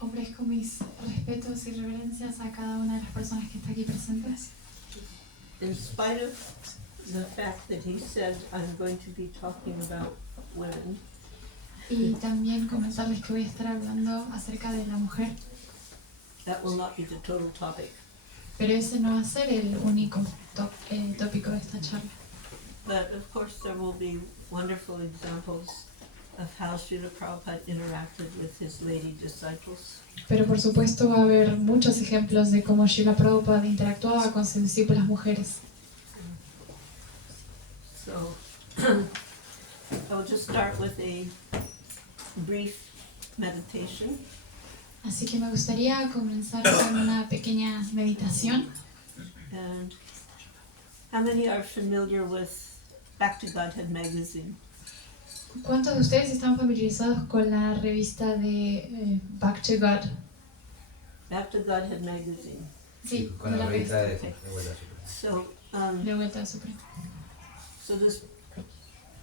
Ofrezco mis respetos y reverencias a cada una de las personas que está aquí presentes. In spite of the fact that he said I'm going to be talking about women, Y también comentarles que voy a estar hablando acerca de la mujer. that will not be the total topic. Pero ese no va a ser el único tópico de esta charla. But of course there will be wonderful examples of how Srila Prabhupada interacted with his lady disciples. Pero por supuesto va a haber muchos ejemplos de cómo Srila Prabhupada interactuaba con sus discípulas mujeres. So I'll just start with a brief meditation. Así que me gustaría comenzar con una pequeña meditación. And how many are familiar with Back to Godhead magazine? ¿Cuántos de ustedes están familiarizados con la revista de Back to God? Back to Godhead magazine. Sí, con la revista de Okay. Vuelta Suprema. So de Vuelta al Supremo. so this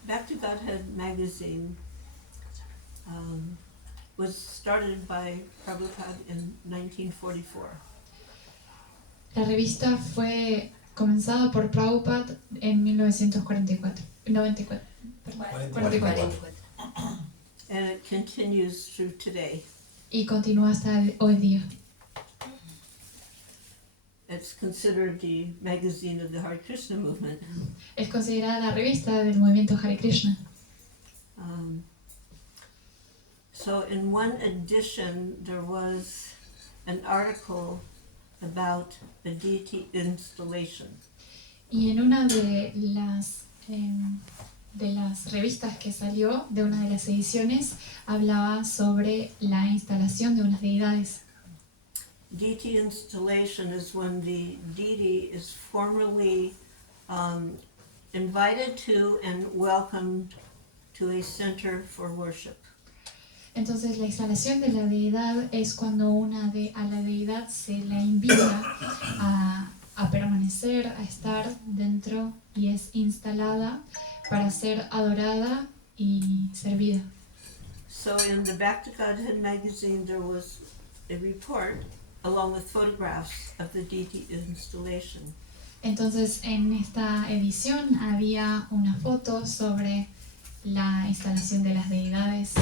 Back to Godhead magazine was started by Prabhupada in 1944. La revista fue comenzada por Prabhupada en 1944. 94. Perdón, 44. And it continues through today. Y continúa hasta hoy día. It's considered the magazine of the Hare Krishna movement. Es considerada la revista del movimiento Hare Krishna. So in one edition there was an article about a deity installation. Y en una de las revistas que salió, de una de las ediciones, hablaba sobre la instalación de unas deidades. Deity installation is when the deity is formally invited to and welcomed to a center for worship. Entonces la instalación de la deidad es cuando a la deidad se la invita a permanecer, a estar dentro y es instalada para ser adorada y servida. So in the Back to Godhead magazine there was a report along with photographs of the deity installation. Entonces en esta edición había una foto sobre la instalación de las deidades.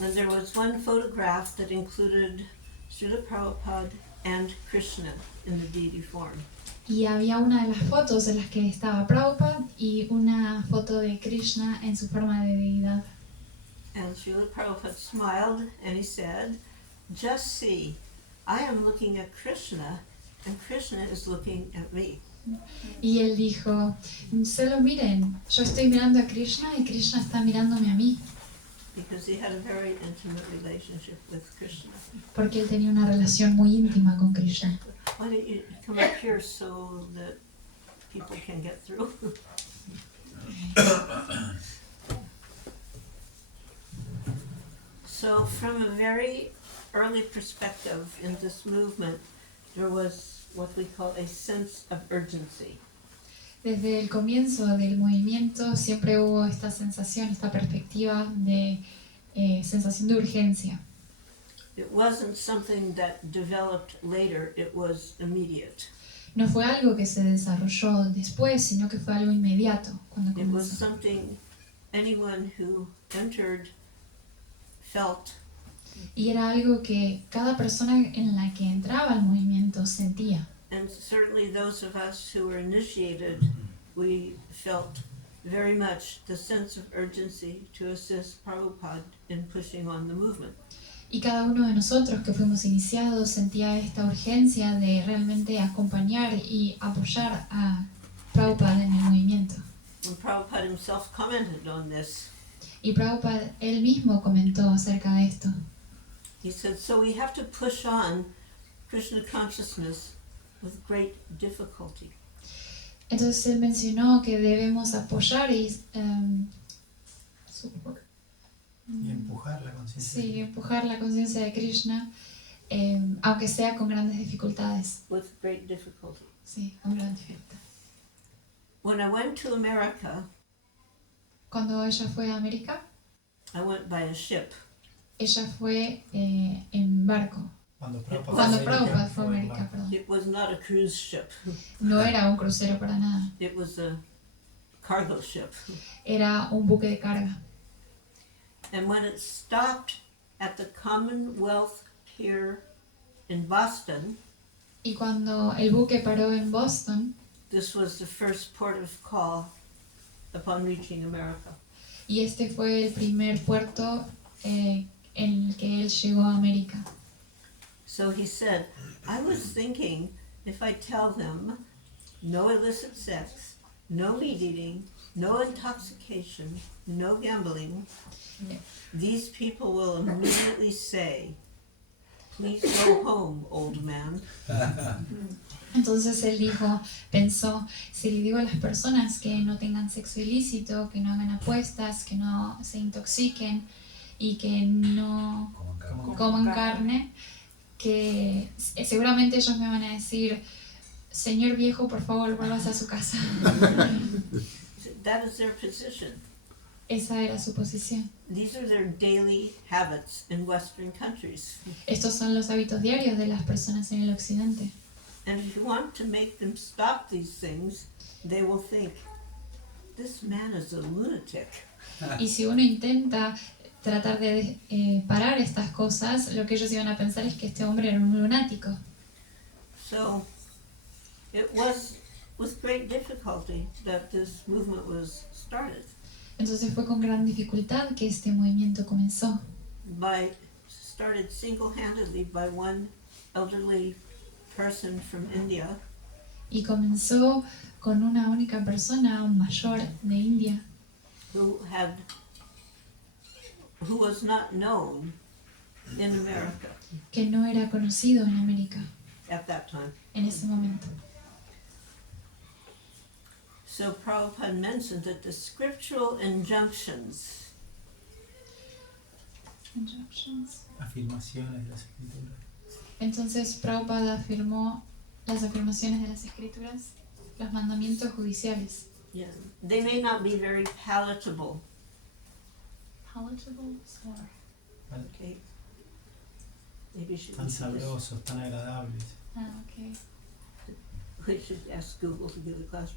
And there was one photograph that included Srila Prabhupada and Krishna in the deity form. Y había una de las fotos en las que estaba Prabhupada y una foto de Krishna en su forma de deidad. And Srila Prabhupada smiled and he said, "Just see, I am looking at Krishna and Krishna is looking at me." Y él dijo, solo miren, yo estoy mirando a Krishna y Krishna está mirándome a mí. Because he had a very intimate relationship with Krishna. Porque él tenía una relación muy íntima con Krishna. Why don't you come up here so that people can get through? So from a very early perspective in this movement, there was what we call a sense of urgency. Desde el comienzo del movimiento siempre hubo esta sensación, esta perspectiva de sensación de urgencia. It wasn't something that developed later, it was immediate. No fue algo que se desarrolló después, sino que fue algo inmediato cuando It was comenzó. something anyone who entered felt. Y era algo que cada persona en la que entraba al movimiento sentía. And certainly those of us who were initiated, we felt very much the sense of urgency to assist Prabhupada in pushing on the movement. Y cada uno de nosotros que fuimos iniciados sentía esta urgencia de realmente acompañar y apoyar a Prabhupada en el movimiento. And Prabhupada himself commented on this. Y Prabhupada él mismo comentó acerca de esto. He said, "So we have to push on Krishna consciousness with great difficulty." Entonces él mencionó que debemos apoyar y Y empujar la conciencia. sí, empujar la conciencia de Krishna, aunque sea con grandes dificultades. With great difficulty. Sí, con grandes dificultades. When I went to America, Cuando ella fue a América, I went by a ship. ella fue en barco. Cuando Prabhupada Cuando fue a Prabhupada América, fue a fue en América, barco. perdón. It was not a cruise ship. No era un crucero para nada, It was a cargo ship. era un buque de carga. And when it stopped at the Commonwealth Pier in Boston, Y cuando el buque paró en Boston, this was the first port of call upon reaching America. y este fue el primer puerto en el que él llegó a América. So he said, I was thinking if I tell them no illicit sex, no meat eating, no intoxication, no gambling, these people will immediately say, please go home, old man. Entonces él pensó, si le digo a las personas que no tengan sexo ilícito, que no hagan apuestas, que no se intoxiquen y que no coman carne, que seguramente ellos me van a decir, señor viejo, por favor, vuelvas a su casa. That is their position. Esa era su posición. These are their daily habits in Western countries. Estos son los hábitos diarios de las personas en el occidente. And if you want to make them stop these things, they will think, this man is a lunatic. Y si uno intenta tratar de parar estas cosas, lo que ellos iban a pensar es que este hombre era un lunático. So it was with great difficulty that this movement was started. Entonces fue con gran dificultad que este movimiento comenzó. Started single-handedly by one elderly person from India Y comenzó con una única persona, un mayor de India, who was not known in America que no era conocido en América at that time. en ese momento. So Prabhupada mentioned that the scriptural injunctions Afirmaciones de las escrituras. Entonces Prabhupada afirmó las afirmaciones de las escrituras, los mandamientos judiciales. Yeah, they may not be very palatable. Palatable or Okay. Maybe Tan sabrosos, tan agradables. okay. we should ask Google to give a class.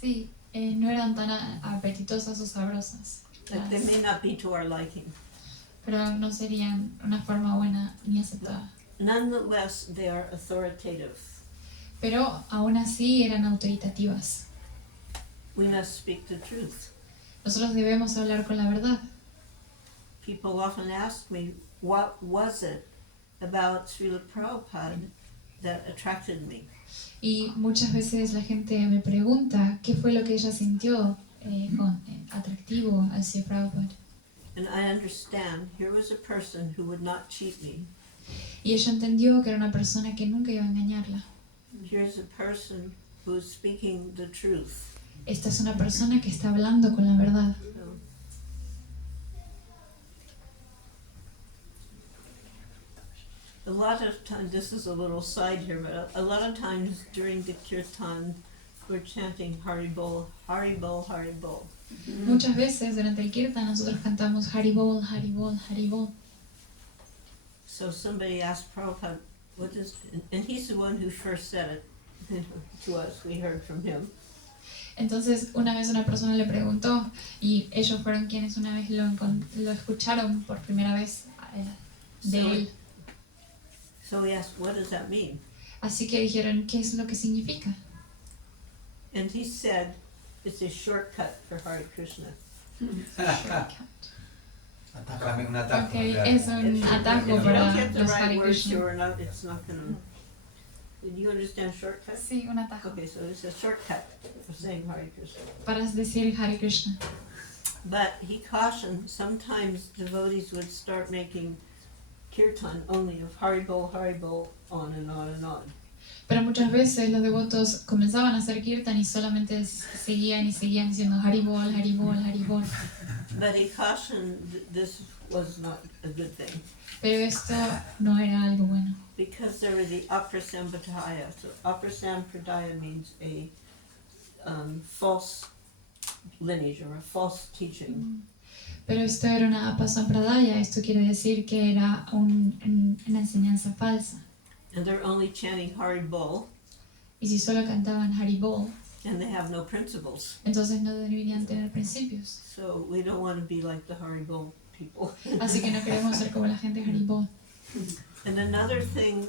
Sí, no eran tan apetitosas o sabrosas, Like they may not be to our liking. pero no serían una forma buena ni aceptada. Nonetheless, they are authoritative. Pero aún así eran autoritativas. We must speak the truth. Nosotros debemos hablar con la verdad. People often ask me, what was it about Srila Prabhupada that attracted me? Y muchas veces la gente me pregunta qué fue lo que ella sintió atractivo hacia Prabhupada. And I understand, here was a person who would not cheat me. Y ella entendió que era una persona que nunca iba a engañarla. Here's a person who is speaking the truth. Esta es una persona que está hablando con la verdad. So, a lot of times, this is a little side here, but a lot of times during the kirtan, we're chanting Haribol, Haribol, Haribol. Muchas veces durante el kirtan nosotros cantamos Haribol, Haribol, Haribol. So somebody asked Prabhupada, what is, and he's the one who first said it to us, we heard from him. Entonces una vez una persona le preguntó y ellos fueron quienes una vez lo escucharon por primera vez de él. So we asked, what does that mean? Así que dijeron, ¿qué es lo que significa? And he said, it's a shortcut for Hare Krishna. Atajo. Un atajo. Ok, claro. es un If atajo you para don't get the los right Hare words Krishna. here or not, it's not gonna, did you understand shortcut? Sí, un atajo Okay, so it's a shortcut for saying Hare Krishna. para decir Hare Krishna. But he cautioned, sometimes devotees would start making kirtan only of Haribol, Haribol, on and on and on. Pero muchas veces los devotos comenzaban a hacer kirtan y solamente seguían y seguían diciendo Haribol, Haribol, Haribol. But he cautioned this was not a good thing, Pero esto no era algo bueno, because there were the aprasambhadaya. So aprasambhadaya means a false lineage or a false teaching. Pero esto era una apasampradaya, esto quiere decir que era una enseñanza falsa. And they're only chanting Hari Bol, Y si solo cantaban Haribol, and they have no principles. entonces no deberían tener principios. So we don't want to be like the Hari Bol people. Así que no queremos ser como la gente Haribol. And another thing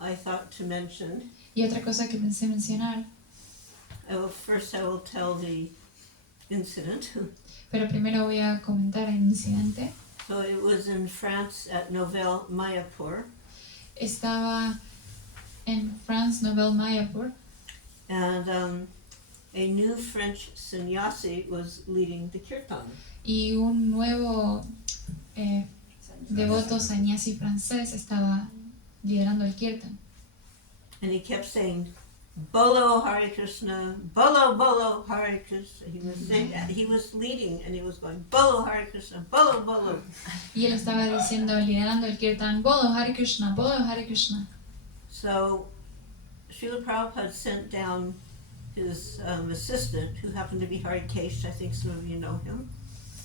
I thought to mention, Y otra cosa que pensé mencionar, first I will tell the incident. pero primero voy a comentar el incidente. So it was in France at Nouvelle Mayapur, Estaba en France, Nouvelle Mayapur, and a new French sannyasi was leading the kirtan. y un nuevo devoto sannyasi francés estaba liderando el kirtan. And he kept saying, Bolo Hare Krishna, Bolo Bolo Hare Krishna. He was saying, he was leading and he was going, Bolo Hare Krishna, Bolo Bolo. Y él estaba diciendo, liderando el kirtan, Bolo Hare Krishna, Bolo Hare Krishna. So Srila Prabhupada sent down his assistant, who happened to be Harikesh. I think some of you know him.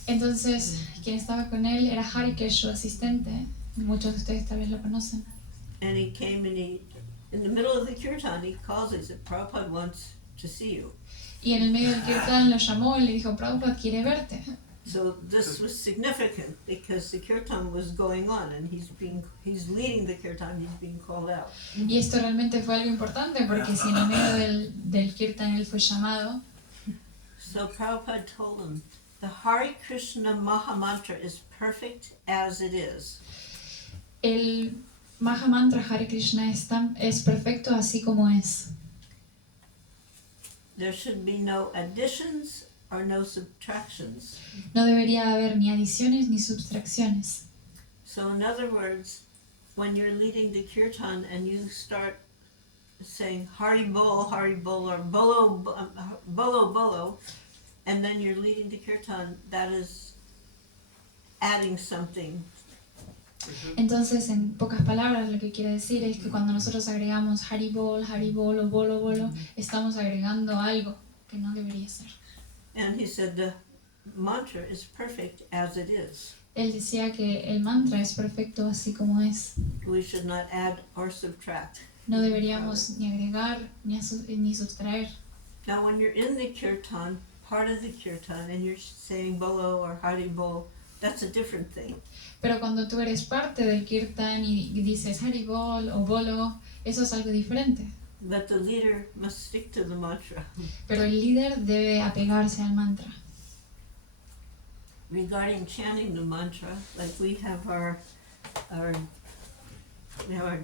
Entonces, quien estaba con él era Harikesh, su asistente. Muchos de ustedes tal vez lo conocen. And he came and in the middle of the kirtan, he calls and said, Prabhupada wants to see you. Y en el medio del kirtan lo llamó y le dijo, Prabhupada quiere verte. So this was significant because the kirtan was going on and he's leading the kirtan, he's being called out. Y esto realmente fue algo importante porque si en el medio del kirtan él fue llamado, So Prabhupada told him, the Hare Krishna Mahamantra is perfect as it is. el Maha Mantra Hare Krishna es perfecto así como es. There should be no additions or no subtractions. No debería haber ni adiciones ni subtracciones. So in other words, when you're leading the kirtan and you start saying Hari Bol or Bolo Bolo Bolo, and then you're leading the kirtan, that is adding something. Entonces, en pocas palabras, lo que quiere decir es que cuando nosotros agregamos Haribol o Bolo Bolo, estamos agregando algo que no debería ser. And he said the mantra is perfect as it is. Él decía que el mantra es perfecto así como es. We should not add or subtract. No deberíamos ni agregar ni sustraer. Now when you're in the kirtan, part of the kirtan, and you're saying Bolo or Hari Bol, that's a different thing. Pero cuando tú eres parte del kirtan y dices Haribol o Bolo, eso es algo diferente. But the leader must stick to the mantra. Pero el líder debe apegarse al mantra. Regarding chanting the mantra, like we have our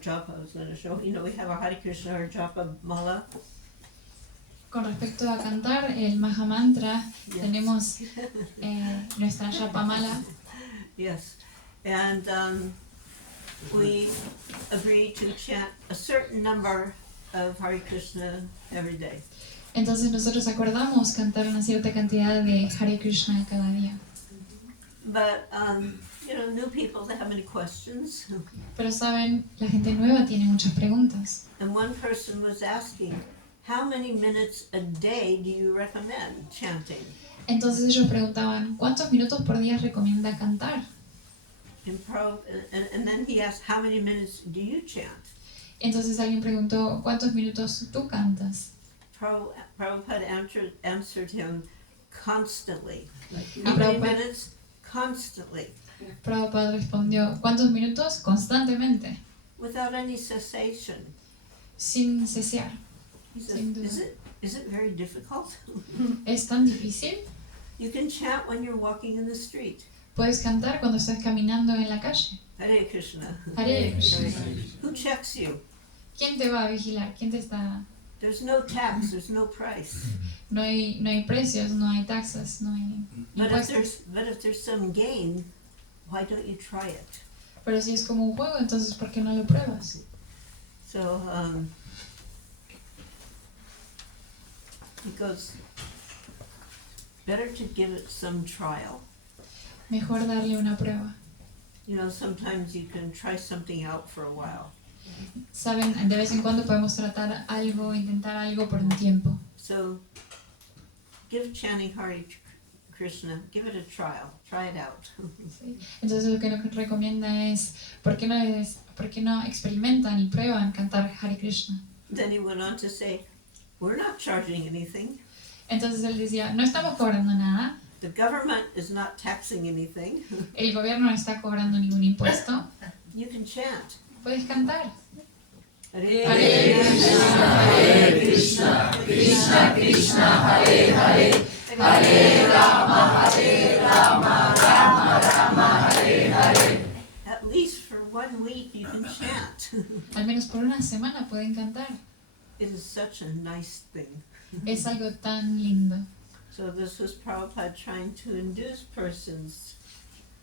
japa, I was going to show, we have our Hare Krishna, our japa mala. Con respecto a cantar el Maha Mantra, Yes. tenemos nuestra Yapamala. Yes, and we agree to chant a certain number of Hare Krishna every day. Entonces nosotros acordamos cantar una cierta cantidad de Hare Krishna cada día. But, new people, they have many questions. Pero saben, la gente nueva tiene muchas preguntas. And one person was asking, how many minutes a day do you recommend chanting? Entonces ellos preguntaban, ¿cuántos minutos por día recomienda cantar? And then he asked, how many minutes do you chant? Entonces alguien preguntó, ¿cuántos minutos tú cantas? Prabhupada answered him constantly. Y How many Prabhupada- minutes? Constantly. Prabhupada respondió, ¿cuántos minutos? Constantemente, Without any cessation. sin cesear. He said, Sin duda. is it very difficult? ¿Es tan difícil? You can chant when you're walking in the street. Puedes cantar cuando estás caminando en la calle. Hare Krishna. Hare Krishna. Who checks you? ¿Quién te va a vigilar? ¿Quién te está...? There's no tax, there's no price. No hay precios, no hay taxas, no hay But impuestos. if there's some gain, why don't you try it? Pero si es como un juego, entonces ¿por qué no lo pruebas? So, he goes, better to give it some trial. Mejor darle una prueba. Sometimes you can try something out for a while. Saben, de vez en cuando podemos tratar algo, intentar algo por un tiempo. So, give chanting Hare Krishna, give it a trial. Try it out. ¿sí? Entonces lo que nos recomienda es ¿por qué no experimentan y prueban cantar Hare Krishna? Then he went on to say, we're not charging anything. Entonces él decía, no estamos cobrando nada, The government is not taxing anything. el gobierno no está cobrando ningún impuesto, You can chant. puedes cantar. Hare Hare Hare Krishna, Krishna Krishna, Hare Hare, Hare Rama, Hare Rama, Rama Rama, Hare Hare. At least for 1 week you can chant. Al menos por una semana pueden cantar. It is such a nice thing. Es algo tan lindo. So this was Prabhupada trying to induce persons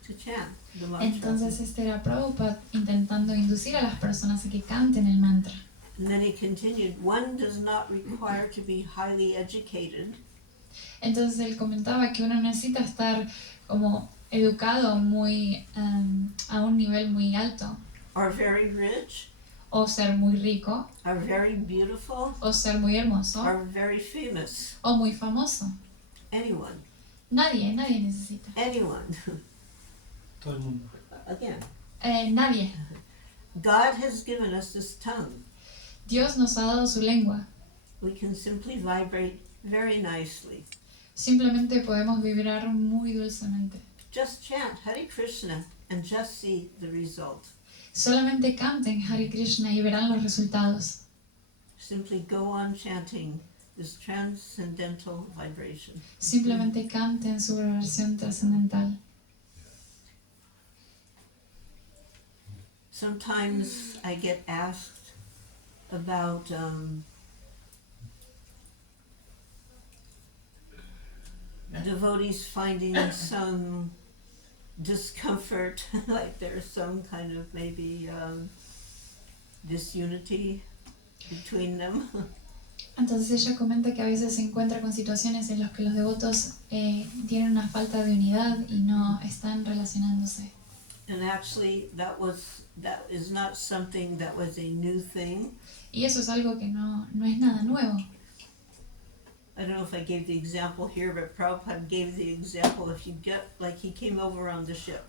to chant the mantra. Entonces este era Prabhupada intentando inducir a las personas a que canten el mantra. And then he continued, one does not require to be highly educated Entonces él comentaba que uno necesita estar como educado muy a un nivel muy alto, or very rich o ser muy rico, or very beautiful o ser muy hermoso, or very famous. o muy famoso. Anyone. Nadie necesita. Anyone. Todo el mundo. Again, Nadie. God has given us this tongue. Dios nos ha dado su lengua. We can simply vibrate very nicely. Simplemente podemos vibrar muy dulcemente. Just chant Hare Krishna and just see the result. Solamente canten Hare Krishna y verán los resultados. Simply go on chanting this transcendental vibration. Simplemente canten su versión trascendental. Sometimes I get asked about devotees finding some discomfort, like there's some kind of maybe disunity between them. Entonces ella comenta que a veces se encuentra con situaciones en las que los devotos tienen una falta de unidad y no están relacionándose. And actually that is not something that was a new thing. Y eso es algo que no es nada nuevo. I don't know if I gave the example here, but Prabhupada gave the example if you get, like he came over on the ship.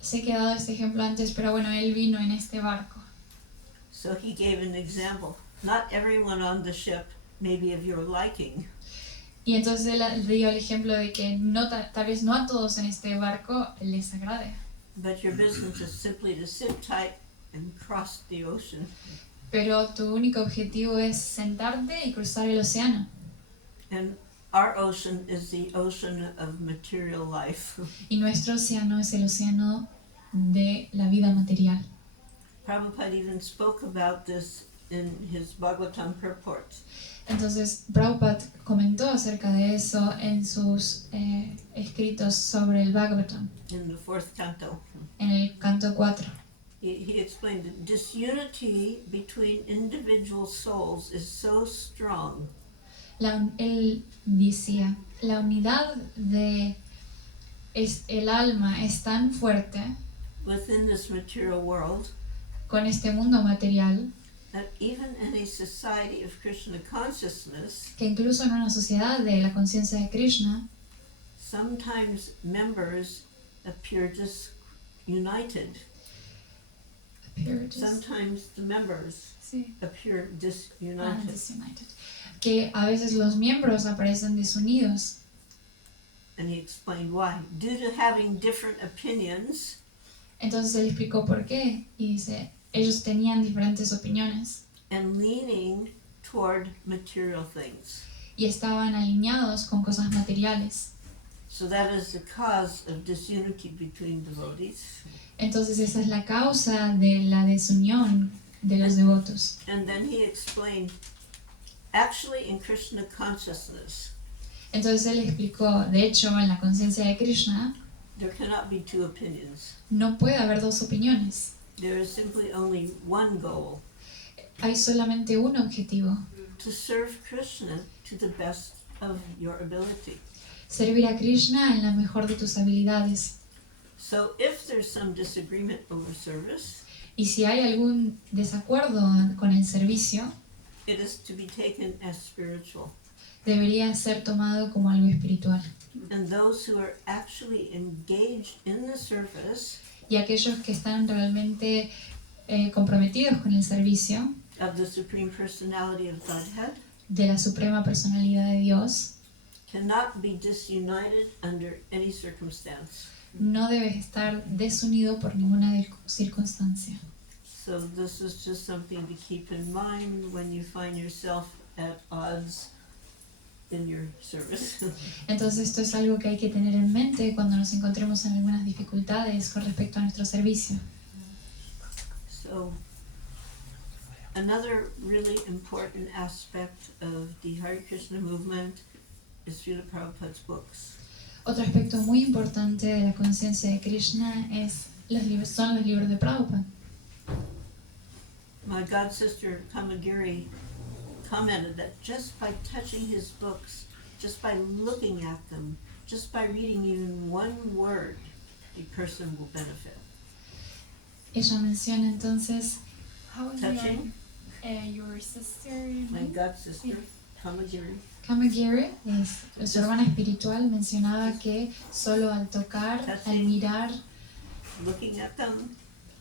Sé que he dado este ejemplo antes, pero bueno, él vino en este barco. So he gave an example. Not everyone on the ship may be of your liking, Y entonces él dio el ejemplo de que no, tal vez no a todos en este barco les agrade. but your business is simply to sit tight and cross the ocean. Pero tu único objetivo es sentarte y cruzar el océano. And our ocean is the ocean of material life. Y nuestro océano es el océano de la vida material. Prabhupada even spoke about this in his Bhagavatam purport. Entonces Prabhupada comentó acerca de eso en sus escritos sobre el Bhagavatam, In the 4th canto. en el canto 4. He explained that disunity between individual souls is so strong Él decía, la unidad de el alma es tan fuerte within this material world con este mundo material that even in a society of Krishna consciousness, que incluso en una sociedad de la conciencia de Krishna, sometimes members appear disunited. Sometimes the members Sí. appear disunited. Disunited. Que a veces los miembros aparecen desunidos. And he explained why. Due to having different opinions, Entonces él explicó por qué y dice, ellos tenían diferentes opiniones and leaning toward material things. y estaban alineados con cosas materiales. So that is the cause of disunity between devotees. Entonces esa es la causa de la desunión de los devotos. And then he explained, actually in Krishna consciousness, Entonces él explicó, de hecho, en la conciencia de Krishna there cannot be two opinions. no puede haber dos opiniones. There is simply only one goal, Hay solamente un objetivo, to serve Krishna to the best of your ability. servir a Krishna en la mejor de tus habilidades. So if there's some disagreement over service, Y si hay algún desacuerdo con el servicio, it is to be taken as spiritual. debería ser tomado como algo espiritual. And those who are actually engaged in the service Y aquellos que están realmente comprometidos con el servicio of the Supreme Personality of Godhead de la Suprema Personalidad de Dios cannot be disunited under any circumstance. no debe estar desunido por ninguna circunstancia. So this is just something to keep in mind when you find yourself at odds in your service. Entonces esto es algo que hay que tener en mente cuando nos encontremos en algunas dificultades con respecto a nuestro servicio. So another really important aspect of the Hare Krishna movement is Srila Prabhupada's books. Otro aspecto muy importante de la conciencia de Krishna son los libros de Prabhupada. My god sister Kamagiri commented that just by touching his books, just by looking at them, just by reading even one word, the person will benefit. Ella menciona entonces, How is Touching your sister? my god sister Kamagiri. Kamagiri, su hermana espiritual, mencionaba que solo al tocar, al mirar Looking at them,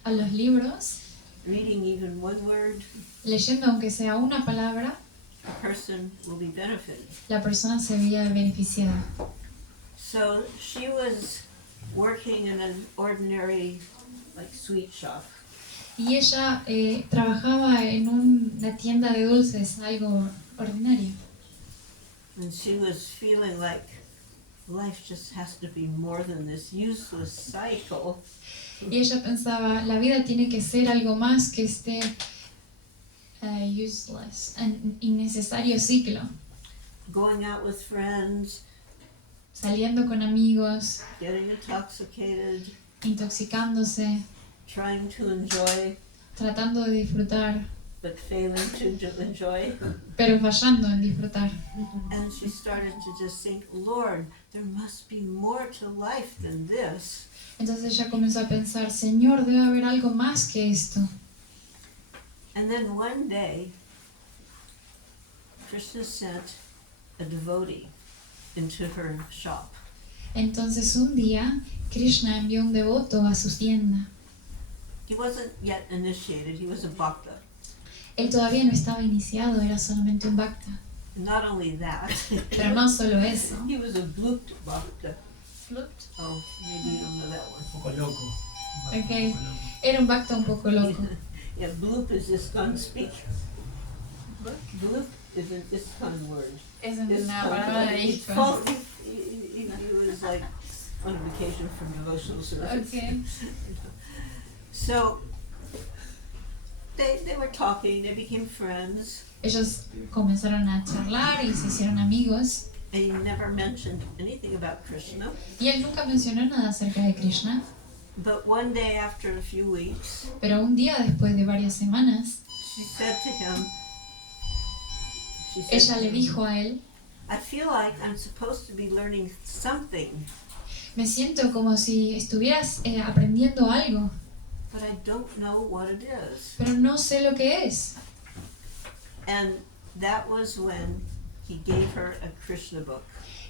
a los libros, reading even one word, leyendo aunque sea una palabra, the person will be benefited. la persona se veía beneficiada. So she was working in an ordinary, like, sweet shop. Y ella trabajaba en una tienda de dulces, algo ordinario. And she was feeling like life just has to be more than this useless cycle. Y ella pensaba, la vida tiene que ser algo más que este useless, innecesario ciclo. Going out with friends, Saliendo con amigos, getting intoxicated, intoxicándose, trying to enjoy, tratando de disfrutar, but failing to enjoy. pero fallando en disfrutar. And she started to just think, Lord, there must be more to life than this. Entonces ella comenzó a pensar, Señor, debe haber algo más que esto. And then one day, Krishna sent a devotee into her shop. Entonces un día, Krishna envió un devoto a su tienda. He wasn't yet initiated, he was a bhakta. Él todavía no estaba iniciado, era solamente un bhakta. Not only that, Pero no solo eso. he was a blupt bhakta. Flipped? Oh, maybe you don't know that one. Un poco loco. Ok, era un bhakta un poco loco. Yeah, bloop is ISKCON speak. Bloop is an ISKCON word. Es ISKCON, una palabra de it's ISKCON. called- he was like on a vacation from devotional service. Okay. So they were talking, they became friends, Ellos comenzaron a charlar y se hicieron amigos. and he never mentioned anything about Krishna. Y él nunca mencionó nada acerca de Krishna. But one day after a few weeks, Pero un día después de varias semanas, she said to him, ella le dijo a él, I feel like I'm supposed to be learning something, me siento como si estuvieras aprendiendo algo, but I don't know what it is. pero no sé lo que es. And that was when he gave her a Krishna book,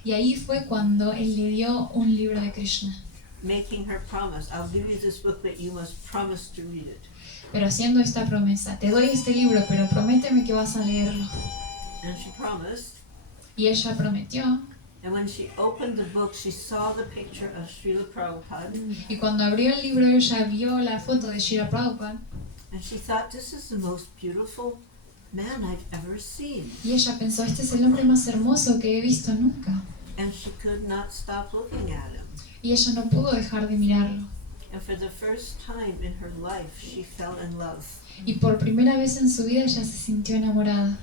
Y ahí fue cuando él le dio un libro de Krishna, making her promise, I'll give you this book, but you must promise to read it. pero haciendo esta promesa, te doy este libro, pero prométeme que vas a leerlo. And she promised, Y ella prometió, and when she opened the book, she saw the picture of Srila Prabhupada, y cuando abrió el libro ella vio la foto de Srila Prabhupada, and she thought, this is the most beautiful man I've ever seen. y ella pensó, este es el hombre más hermoso que he visto nunca. And she could not stop looking at him. Y ella no pudo dejar de mirarlo. And for the first time in her life, she fell in love. Y por primera vez en su vida ella se sintió enamorada.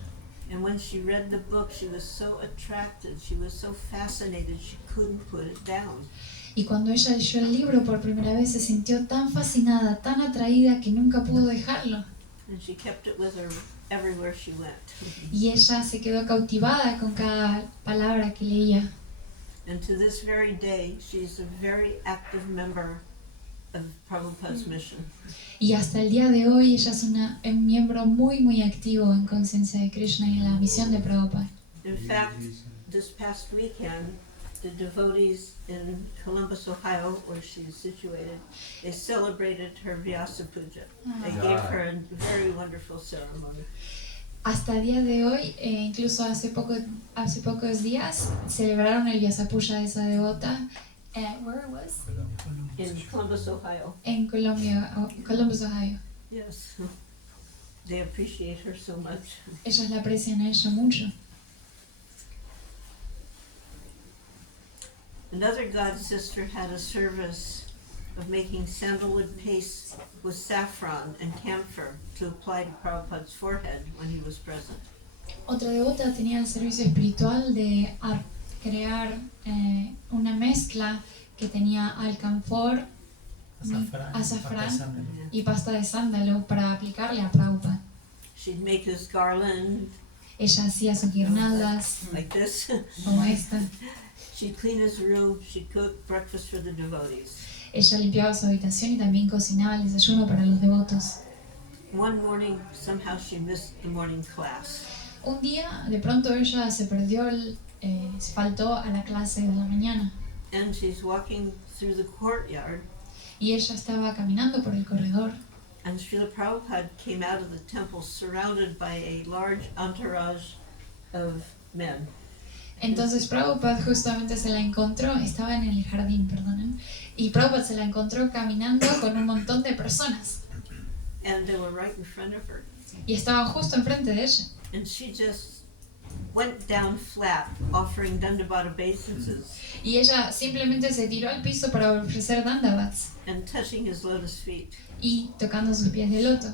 And when she read the book, she was so attracted, she was so fascinated, she couldn't put it down. Y cuando ella leyó el libro por primera vez se sintió tan fascinada, tan atraída que nunca pudo dejarlo. And she kept it with her everywhere she went. Y ella se quedó cautivada con cada palabra que leía. And to this very day, she's a very active member of Prabhupada's mission. Y hasta el día de hoy ella es un miembro muy activo en Conciencia de Krishna y en la misión de Prabhupada. In fact, this past weekend, the devotees in Columbus, Ohio, where she's situated, they celebrated her Vyasa Puja. They gave her a very wonderful ceremony. Hasta el día de hoy, incluso hace pocos días, celebraron el Vyasapuja de esa devota Where it was? In Columbus, Ohio. en Columbus, Ohio. Yes. They appreciate her so much. Ellos la aprecian a ella mucho. Another god sister had a service of making sandalwood paste with saffron and camphor to apply to Prabhupada's forehead when he was present. Otra devota tenía el servicio espiritual de crear una mezcla que tenía alcanfor, azafrán y pasta de sándalo para aplicarle a Prabhupada. She'd make his garland Ella hacía sus guirnaldas like this. como esta. She'd clean his room, she'd cook breakfast for the devotees. Ella limpiaba su habitación y también cocinaba el desayuno para los devotos. One morning, somehow she missed the morning class. Un día, de pronto ella se perdió, se faltó a la clase de la mañana And she's walking through the courtyard, y ella estaba caminando por el corredor and Srila Prabhupada came out of the temple surrounded by a large entourage of men. Entonces Prabhupada justamente se la encontró, estaba en el jardín, perdonen, y Prabhupada se la encontró caminando con un montón de personas And they were right in front of her. y estaban justo enfrente de ella. And she just went down flat, offering Dandabata obeisances Y ella simplemente se tiró al piso para ofrecer dandavats and touching his lotus feet. y tocando sus pies de loto.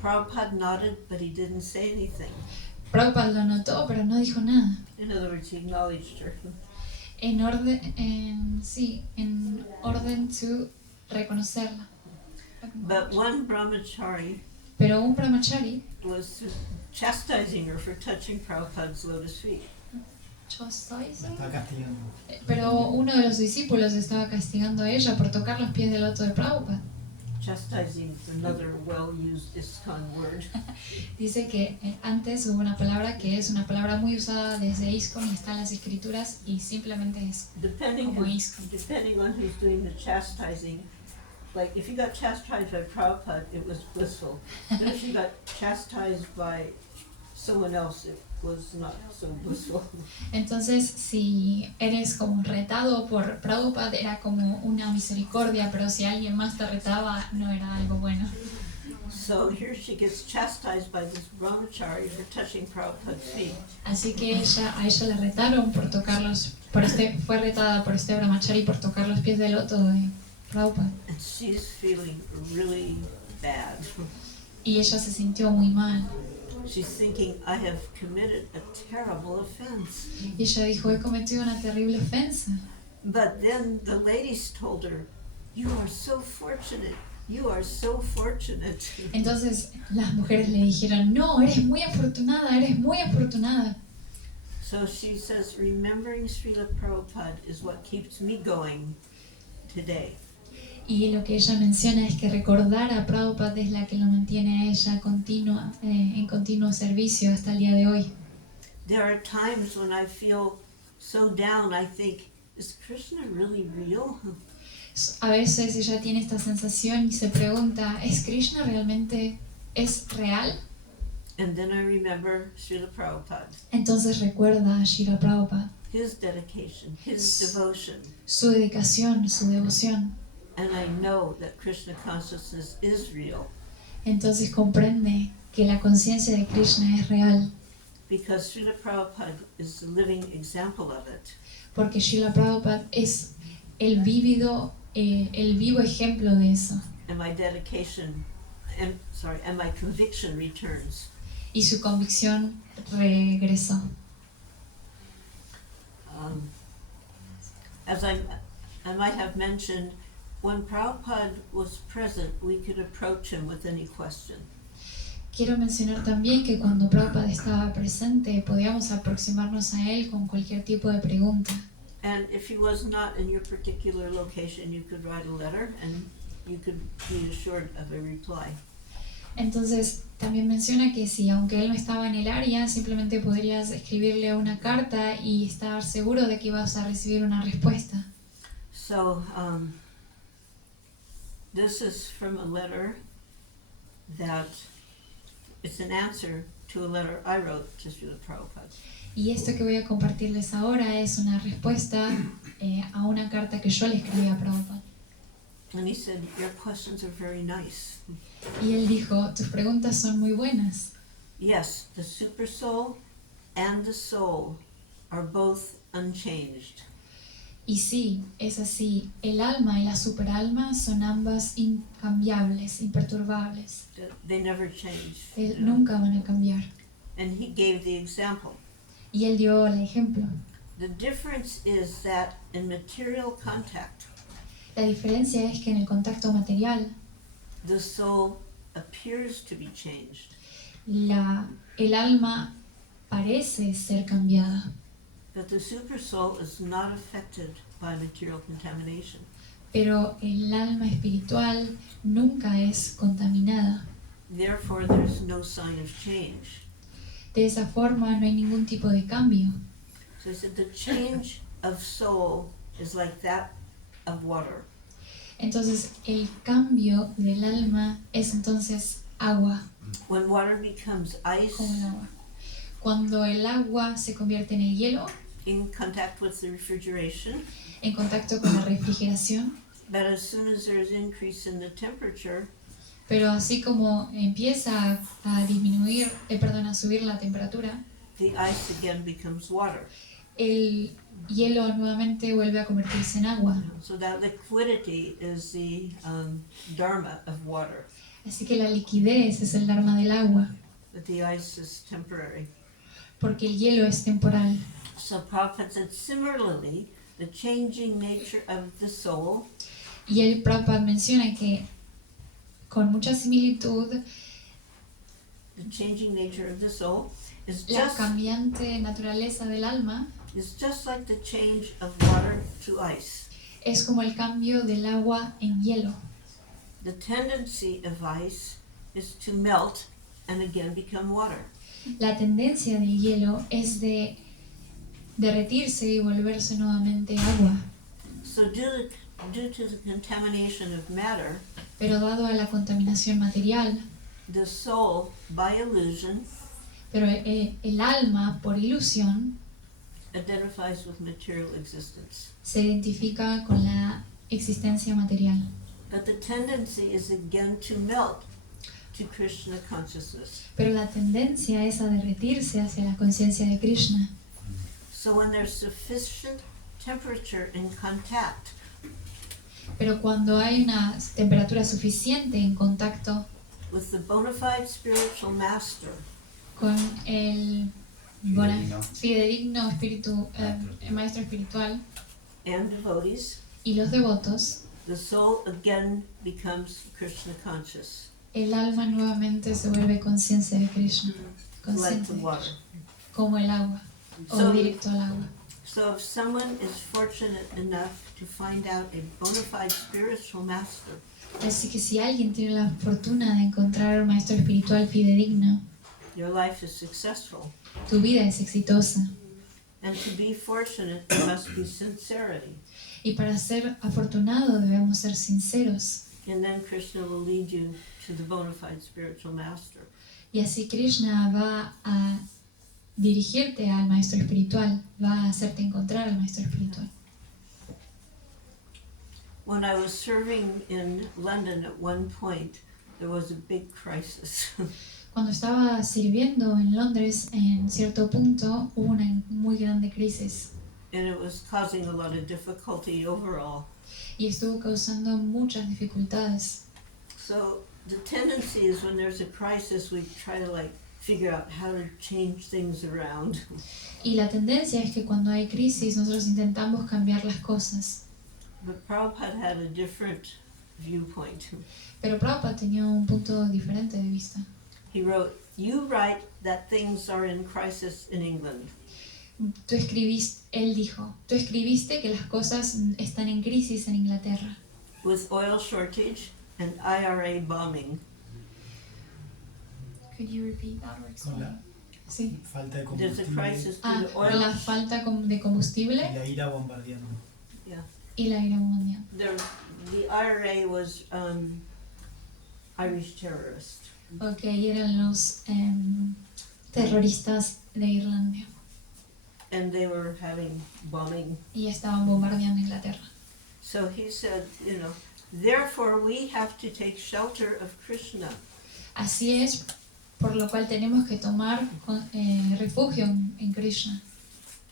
Prabhupada nodded, but he didn't say anything. Prabhupada lo notó, pero no dijo nada. In other words, he acknowledged her. En orden to reconocerla. But one brahmachari Pero un brahmachari, was chastising her for touching Prabhupada's lotus feet. Está castigando. pero uno de los discípulos estaba castigando a ella por tocar los pies del loto de Prabhupada. Chastising is another well-used ISKCON word. Dice que antes hubo una palabra que es una palabra muy usada desde ISKCON y está en las escrituras y simplemente es Depending como ISKCON. on who's doing the chastising, like if you got chastised by Prabhupada, it was blissful. And if you got chastised by someone else, it was not so blissful. Entonces, si eres como retado por Prabhupada, era como una misericordia, pero si alguien más te retaba, no era algo bueno. So here she gets chastised by this brahmachari for touching Prabhupada's feet. Así que a ella la retaron por tocarlos, fue retada por este brahmachari por tocar los pies del loto de Prabhupada. And she's feeling really bad. Y ella se sintió muy mal. She's thinking, I have committed a terrible offense. Y ella dijo, he cometido una terrible ofensa. But then the ladies told her, you are so fortunate. You are so fortunate. Entonces las mujeres le dijeron, no, eres muy afortunada, eres muy afortunada. So she says, remembering Srila Prabhupada is what keeps me going today. Y lo que ella menciona es que recordar a Prabhupada es la que lo mantiene a ella en continuo servicio hasta el día de hoy. There are times when I feel so down, I think, is Krishna really real? A veces ella tiene esta sensación y se pregunta, ¿es Krishna realmente real? And then I remember Srila Prabhupada, Entonces recuerda a Srila Prabhupada, his dedication, his devotion. su dedicación, su devoción. And I know that Krishna consciousness is real Entonces comprende que la conciencia de Krishna es real, because Srila Prabhupada is the living example of it. porque Srila Prabhupada es el vivo ejemplo de eso. And my dedication, and my conviction returns. Y su convicción regresó. As I might have mentioned, when Prabhupada was present, we could approach him with any question. Quiero mencionar también que cuando Prabhupada estaba presente podíamos aproximarnos a él con cualquier tipo de pregunta. And if he was not in your particular location, you could write a letter and you could be assured of a reply. Entonces, También menciona que si aunque él no estaba en el área, simplemente podrías escribirle una carta y estar seguro de que ibas a recibir una respuesta. So, this is from a letter that it's an answer to a letter I wrote to Srila Prabhupada. Y esto que voy a compartirles ahora es una respuesta a una carta que yo le escribí a Prabhupada. And he said, your questions are very nice. Y él dijo, tus preguntas son muy buenas. Yes, the super soul and the soul are both unchanged. Y sí, es así, el alma y la superalma son ambas incambiables, imperturbables. They never change. Nunca van a cambiar. And he gave the example. Y él dio el ejemplo. The difference is that in material contact, La diferencia es que en el contacto material, the soul appears to be changed, el alma parece ser cambiada, but the super soul is not affected by material contamination. pero el alma espiritual nunca es contaminada. Therefore, there's no sign of change. De esa forma no hay ningún tipo de cambio. So he said the change of soul is like that of water. Entonces el cambio del alma es entonces agua, When water becomes ice como el agua. Cuando el agua se convierte en el hielo, in contact with the refrigeration, en contacto con la refrigeración, but as soon as there's increase in the temperature, pero así como empieza a disminuir, a subir la temperatura, the ice again becomes water. el hielo nuevamente vuelve a convertirse en agua. So that liquidity is the dharma of water, Así que la liquidez es el dharma del agua, but the ice is temporary. porque el hielo es temporal. So Prabhupada said, similarly, the changing nature of the soul Y el Prabhupada menciona que con mucha similitud, the changing nature of the soul is la cambiante naturaleza del alma just like the change of water to ice. es como el cambio del agua en hielo. The tendency of ice is to melt and again become water. La tendencia del hielo es de derretirse y volverse nuevamente agua. So due to the contamination of matter, Pero dado a la contaminación material, the soul, by illusion, pero el alma, por ilusión, identifies with material existence. se identifica con la existencia material. But the tendency is again to melt to Krishna consciousness. Pero la tendencia es a derretirse hacia la conciencia de Krishna. So when there's sufficient temperature in contact, Pero cuando hay una temperatura suficiente en contacto with the bona fide spiritual master, con el fidedigno espíritu, el maestro espiritual and devotees, y los devotos, the soul again becomes Krishna conscious, el alma nuevamente se vuelve conciencia de Krishna, like consciente the de water. Krishna, como el agua, o So- directo al agua. So if someone is fortunate enough to find out a bona fide spiritual master, Así que si alguien tiene la fortuna de encontrar un maestro espiritual fidedigno, your life is successful. tu vida es exitosa. And to be fortunate, there must be sincerity. Y para ser afortunado debemos ser sinceros. And then Krishna will lead you to the bona fide spiritual master. Y así Krishna va a dirigirte al maestro espiritual, va a hacerte encontrar al maestro espiritual. When I was serving in London at one point, there was a big crisis. Cuando estaba sirviendo en Londres, en cierto punto hubo una muy grande crisis And it was causing a lot of difficulty overall. y estuvo causando muchas dificultades. So the tendency is when there's a crisis, we try to figure out how to change things around. Y la tendencia es que cuando hay crisis nosotros intentamos cambiar las cosas. But Prabhupada had a different viewpoint. Pero Prabhupada tenía un punto diferente de vista. He wrote, you write that things are in crisis in England. Él dijo, tú escribiste que las cosas están en crisis en Inglaterra, With oil shortage and IRA bombing. Could you repeat that or Con explain? la Sí. falta de There's a combustible crisis Ah, due to con la oil. falta de y combustible la ira bombardeando. Yeah. y la ira mundial. The IRA was Irish terrorists. Ok, eran los terroristas de Irlanda And they were having bombing. y estaban bombardeando Inglaterra. So he said, therefore we have to take shelter of Krishna. Así es, por lo cual tenemos que tomar refugio en Krishna.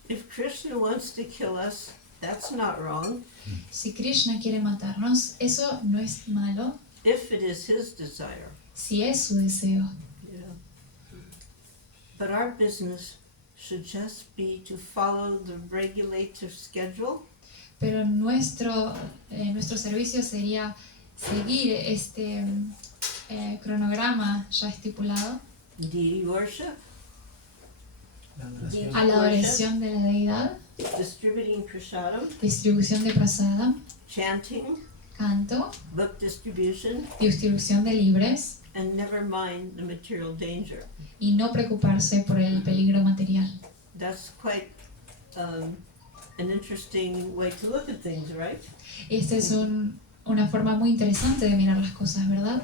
If Krishna wants to kill us, that's not wrong. Si Krishna quiere matarnos, eso no es malo If it is his desire, si es su deseo. But our business should just be to follow the regulative schedule Pero nuestro servicio sería seguir este cronograma ya estipulado deity worship, La adoración. a la adoración de la deidad, distributing prasadam, distribución de prasadam, chanting, canto, book distribution, distribución de libres and never mind the material danger. y no preocuparse por el peligro material. That's quite an interesting way to look at things, right? Esta es una forma muy interesante de mirar las cosas, ¿verdad?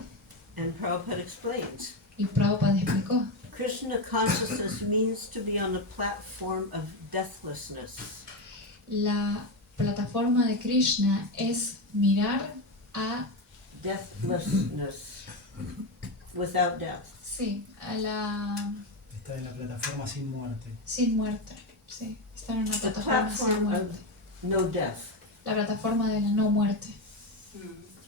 And Prabhupada explains. Y Prabhupada explicó. Krishna consciousness means to be on the platform of deathlessness. La plataforma de Krishna es mirar a, Deathlessness. Without death. sí, a la Está en la plataforma sin muerte. sin muerte. Sí, estar en una The plataforma sin platform muerte. of no death. La plataforma de la no muerte.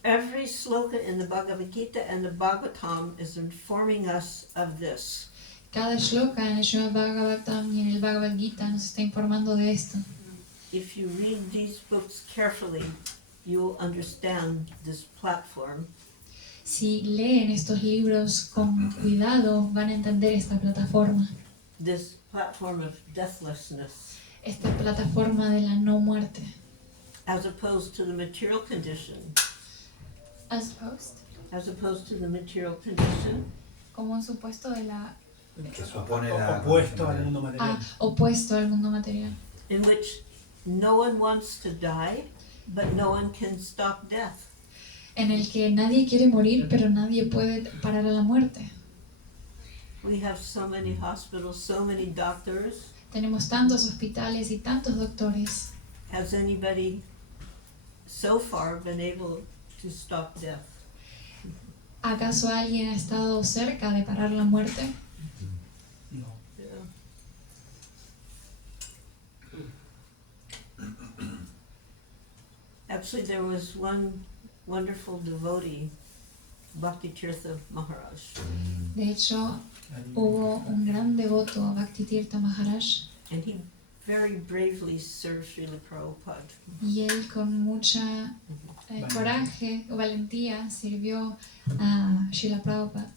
Every sloka in the Bhagavad Gita and the Bhagavatam is informing us of this. Cada shloka en el Srimad Bhagavatam y en el Bhagavad Gita nos está informando de esto. If you read these books carefully, you'll understand this platform. Si leen estos libros con cuidado, van a entender esta plataforma. This platform of deathlessness, Esta plataforma de la no muerte. as opposed to the material condition, As opposed? as opposed to the material condition, Como un supuesto de la... Que supone la Opuesto al mundo material. Opuesto al mundo material. in which no one wants to die, but no one can stop death. En el que nadie quiere morir, pero nadie puede parar a la muerte. We have so many hospitals, so many doctors. Tenemos tantos hospitales y tantos doctores. Has anybody so far been able to stop death? ¿Acaso alguien ha estado cerca de parar la muerte? No. Actually, there was one wonderful devotee, Bhakti Tirtha Maharaj. De hecho, hubo un gran devoto, Bhaktitirtha Maharaj, And he very bravely served Srila Prabhupada. y él con mucha coraje o valentía sirvió a Srila Prabhupada.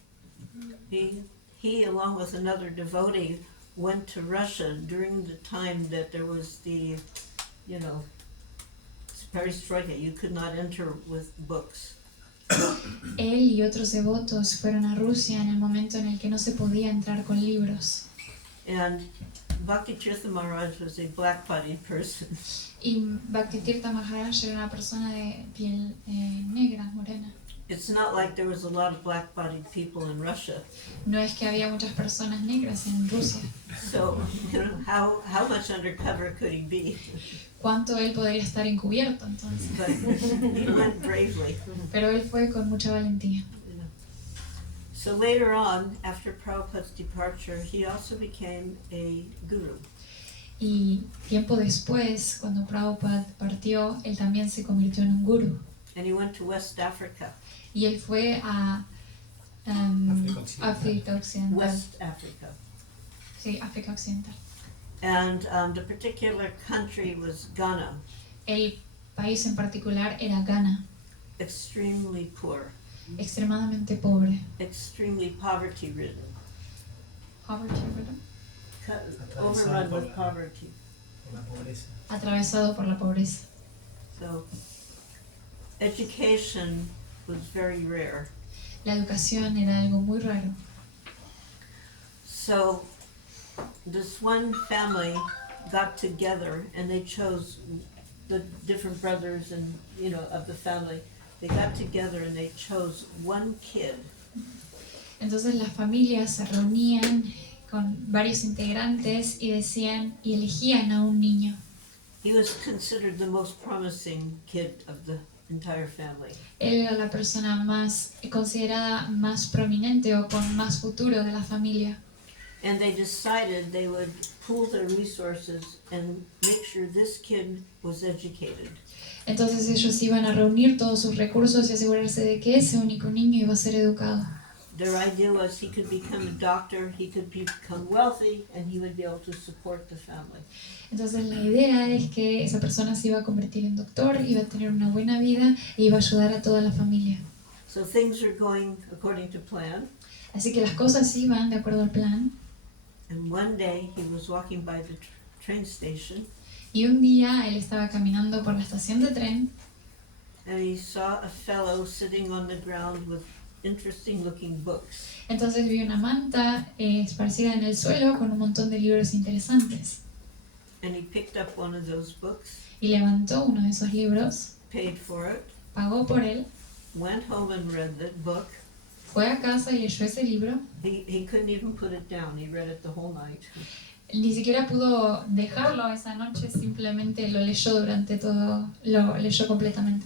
He, along with another devotee, went to Russia during the time that there was the, perestroika. You could not enter with books. Él y otros devotos fueron a Rusia en el momento en el que no se podía entrar con libros. And Bhakti Tirtha Maharaj was a black-bodied person. Y Bhaktitirtha Maharaj era una persona de piel negra, morena. It's not like there was a lot of black-bodied people in Russia. No es que había muchas personas negras en Rusia. So, how much undercover could he be? ¿Cuánto él podría estar encubierto entonces? But he went bravely. Pero él fue con mucha valentía. So later on, after Prabhupada's departure, he also became a guru. Y tiempo después, cuando Prabhupada partió, él también se convirtió en un guru. And he went to West Africa, Y él fue a África Occidental. West Africa. Sí, África Occidental. And the particular country was Ghana, El país en particular era Ghana, extremely poor, extremadamente pobre. extremely poverty-ridden, Poverty ridden. overrun with poverty. Por la pobreza. Atravesado por la pobreza. So education was very rare. La educación era algo muy raro. So this one family got together and they chose the different brothers and, of the family. They got together and they chose one kid. Entonces las familias se reunían con varios integrantes y decían y elegían a un niño. He was considered the most promising kid of the entire family. Él era la persona más considerada más prominente o con más futuro de la familia. And they decided they would pool their resources and make sure this kid was educated. Entonces ellos iban a reunir todos sus recursos y asegurarse de que ese único niño iba a ser educado. Their idea was he could become a doctor, he could become wealthy, and he would be able to support the family. Entonces la idea es que esa persona se iba a convertir en doctor, iba a tener una buena vida e iba a ayudar a toda la familia. So things are going according to plan. Así que las cosas iban de acuerdo al plan. And one day he was walking by the train station Y un día él estaba caminando por la estación de tren and he saw a fellow sitting on the ground with interesting looking books. entonces vio una manta esparcida en el suelo con un montón de libros interesantes. And he picked up one of those books, Y levantó uno de esos libros, paid for it, pagó por él, went home and read the book. fue a casa y leyó ese libro. He couldn't even put it down. He read it the whole night. Ni siquiera pudo dejarlo esa noche, simplemente lo leyó durante todo, lo leyó completamente.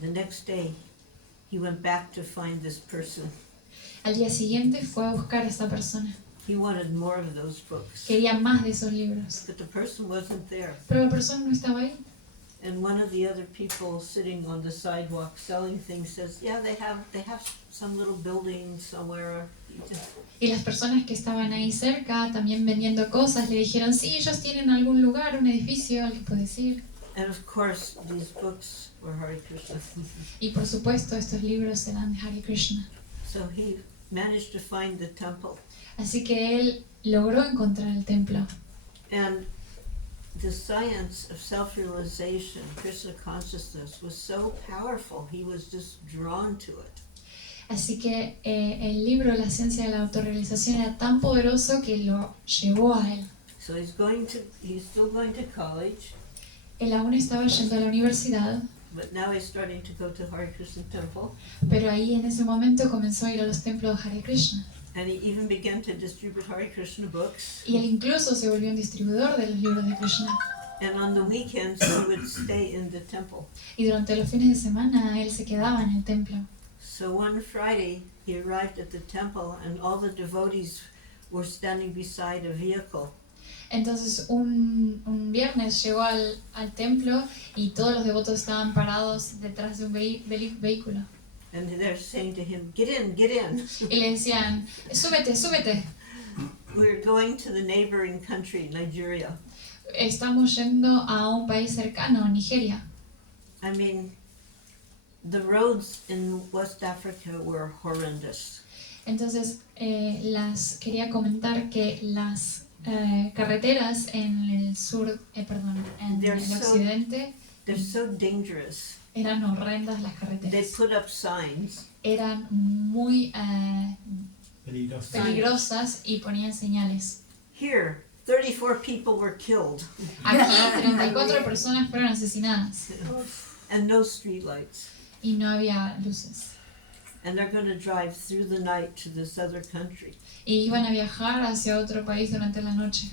The next day, he went back to find this person. Al día siguiente fue a buscar a esa persona. He wanted more of those books. Quería más de esos libros. But the person wasn't there. Pero la persona no estaba ahí. And one of the other people sitting on the sidewalk selling things says, yeah, they have some little building somewhere. Y las personas que estaban ahí cerca, también vendiendo cosas, le dijeron, sí, ellos tienen algún lugar, un edificio al que puedes ir. And of course, these books were Hare Krishna. Y por supuesto, estos libros eran de Hare Krishna. So he managed to find the temple. Así que él logró encontrar el templo. And the science of self-realization, Krishna consciousness, was so powerful, he was just drawn to it. Así que el libro La ciencia de la autorrealización era tan poderoso que lo llevó a él. So he's still going to college, Él aún estaba yendo a la universidad, but now he's starting to go to Hare Krishna temple. pero ahí en ese momento comenzó a ir a los templos de Hare Krishna. And he even began to distribute Hare Krishna books. Y él incluso se volvió un distribuidor de los libros de Krishna. And on the weekends, he would stay in the temple. Y durante los fines de semana él se quedaba en el templo. So one Friday, he arrived at the temple and all the devotees were standing beside a vehicle. Entonces un viernes llegó al templo y todos los devotos estaban parados detrás de un vehículo. And they're saying to him, get in, get in. Y le decían, súbete, súbete. We're going to the neighboring country, Nigeria. Estamos yendo a un país cercano, Nigeria. I mean, the roads in West Africa were horrendous. Entonces quería comentar que las carreteras en el sur, en They're el so- occidente They're so dangerous. eran horrendas las They carreteras. put up signs. Eran muy Peligroso. peligrosas y ponían señales. Here, 34 people were killed Aquí 34 personas fueron asesinadas and no streetlights. y no había luces. And they're going to drive through the night to this other country. Y iban a viajar hacia otro país durante la noche.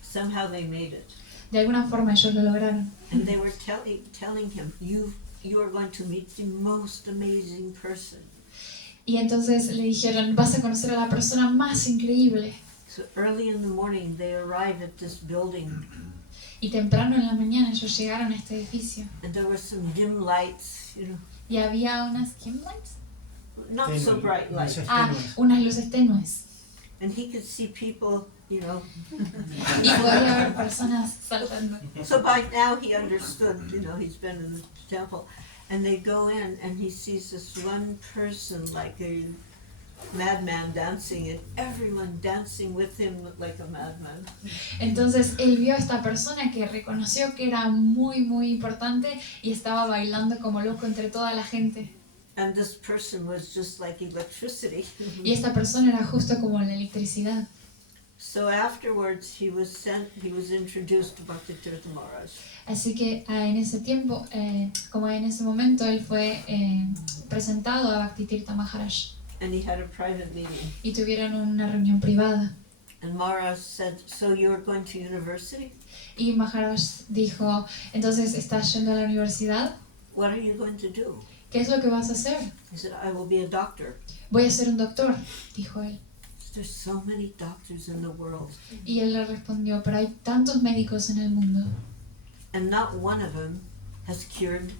Somehow they made it. De alguna forma ellos lo lograron. And they were telling him, you are going to meet the most amazing person. Y entonces le dijeron, vas a conocer a la persona más increíble. So early in the morning, they arrived at this building, Y temprano en la mañana ellos llegaron a este edificio. and there were some dim lights, Y había unas skin lights. not so Tenue, bright lights. luces Ah, tenues. unas luces tenues. And he could see people, Y podía haber personas saltando. So by now he understood, he's been in the temple. And they go in and he sees this one person like a madman dancing and everyone dancing with him like a madman. Entonces él vio a esta persona que reconoció que era muy, muy importante y estaba bailando como loco entre toda la gente. And this person was just like electricity. Y esta persona era justo como la electricidad. So afterwards he was introduced to Bhakti Tirtha Maharaj. Así que en ese tiempo, como en ese momento, él fue presentado a Bhaktitirtha Maharaj And he had a private meeting. y tuvieron una reunión privada. And Maharaj said, so you're going to university? Y Maharaj dijo, entonces, ¿estás yendo a la universidad? What are you going to do? ¿Qué es lo que vas a hacer? He said, I will be a doctor. Voy a ser un doctor, dijo él. There's so many doctors in the world. Y él le respondió, pero hay tantos médicos en el mundo And not one of them has cured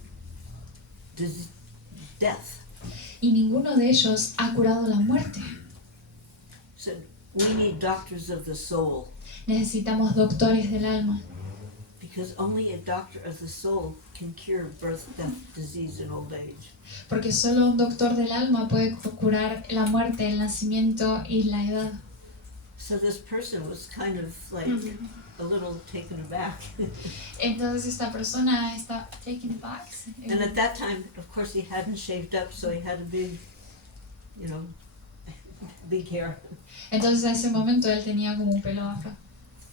death. y ninguno de ellos ha curado la muerte. He said, we need doctors of the soul. Necesitamos doctores del alma, Because only a doctor of the soul can cure birth, death, disease, and old age. porque solo un doctor del alma puede curar la muerte, el nacimiento y la edad. So this person was kind of like a little taken aback. Entonces esta persona está taken back. And at that time, of course, he hadn't shaved up, so he had a big, big hair. Entonces en ese momento él tenía como un pelo afro.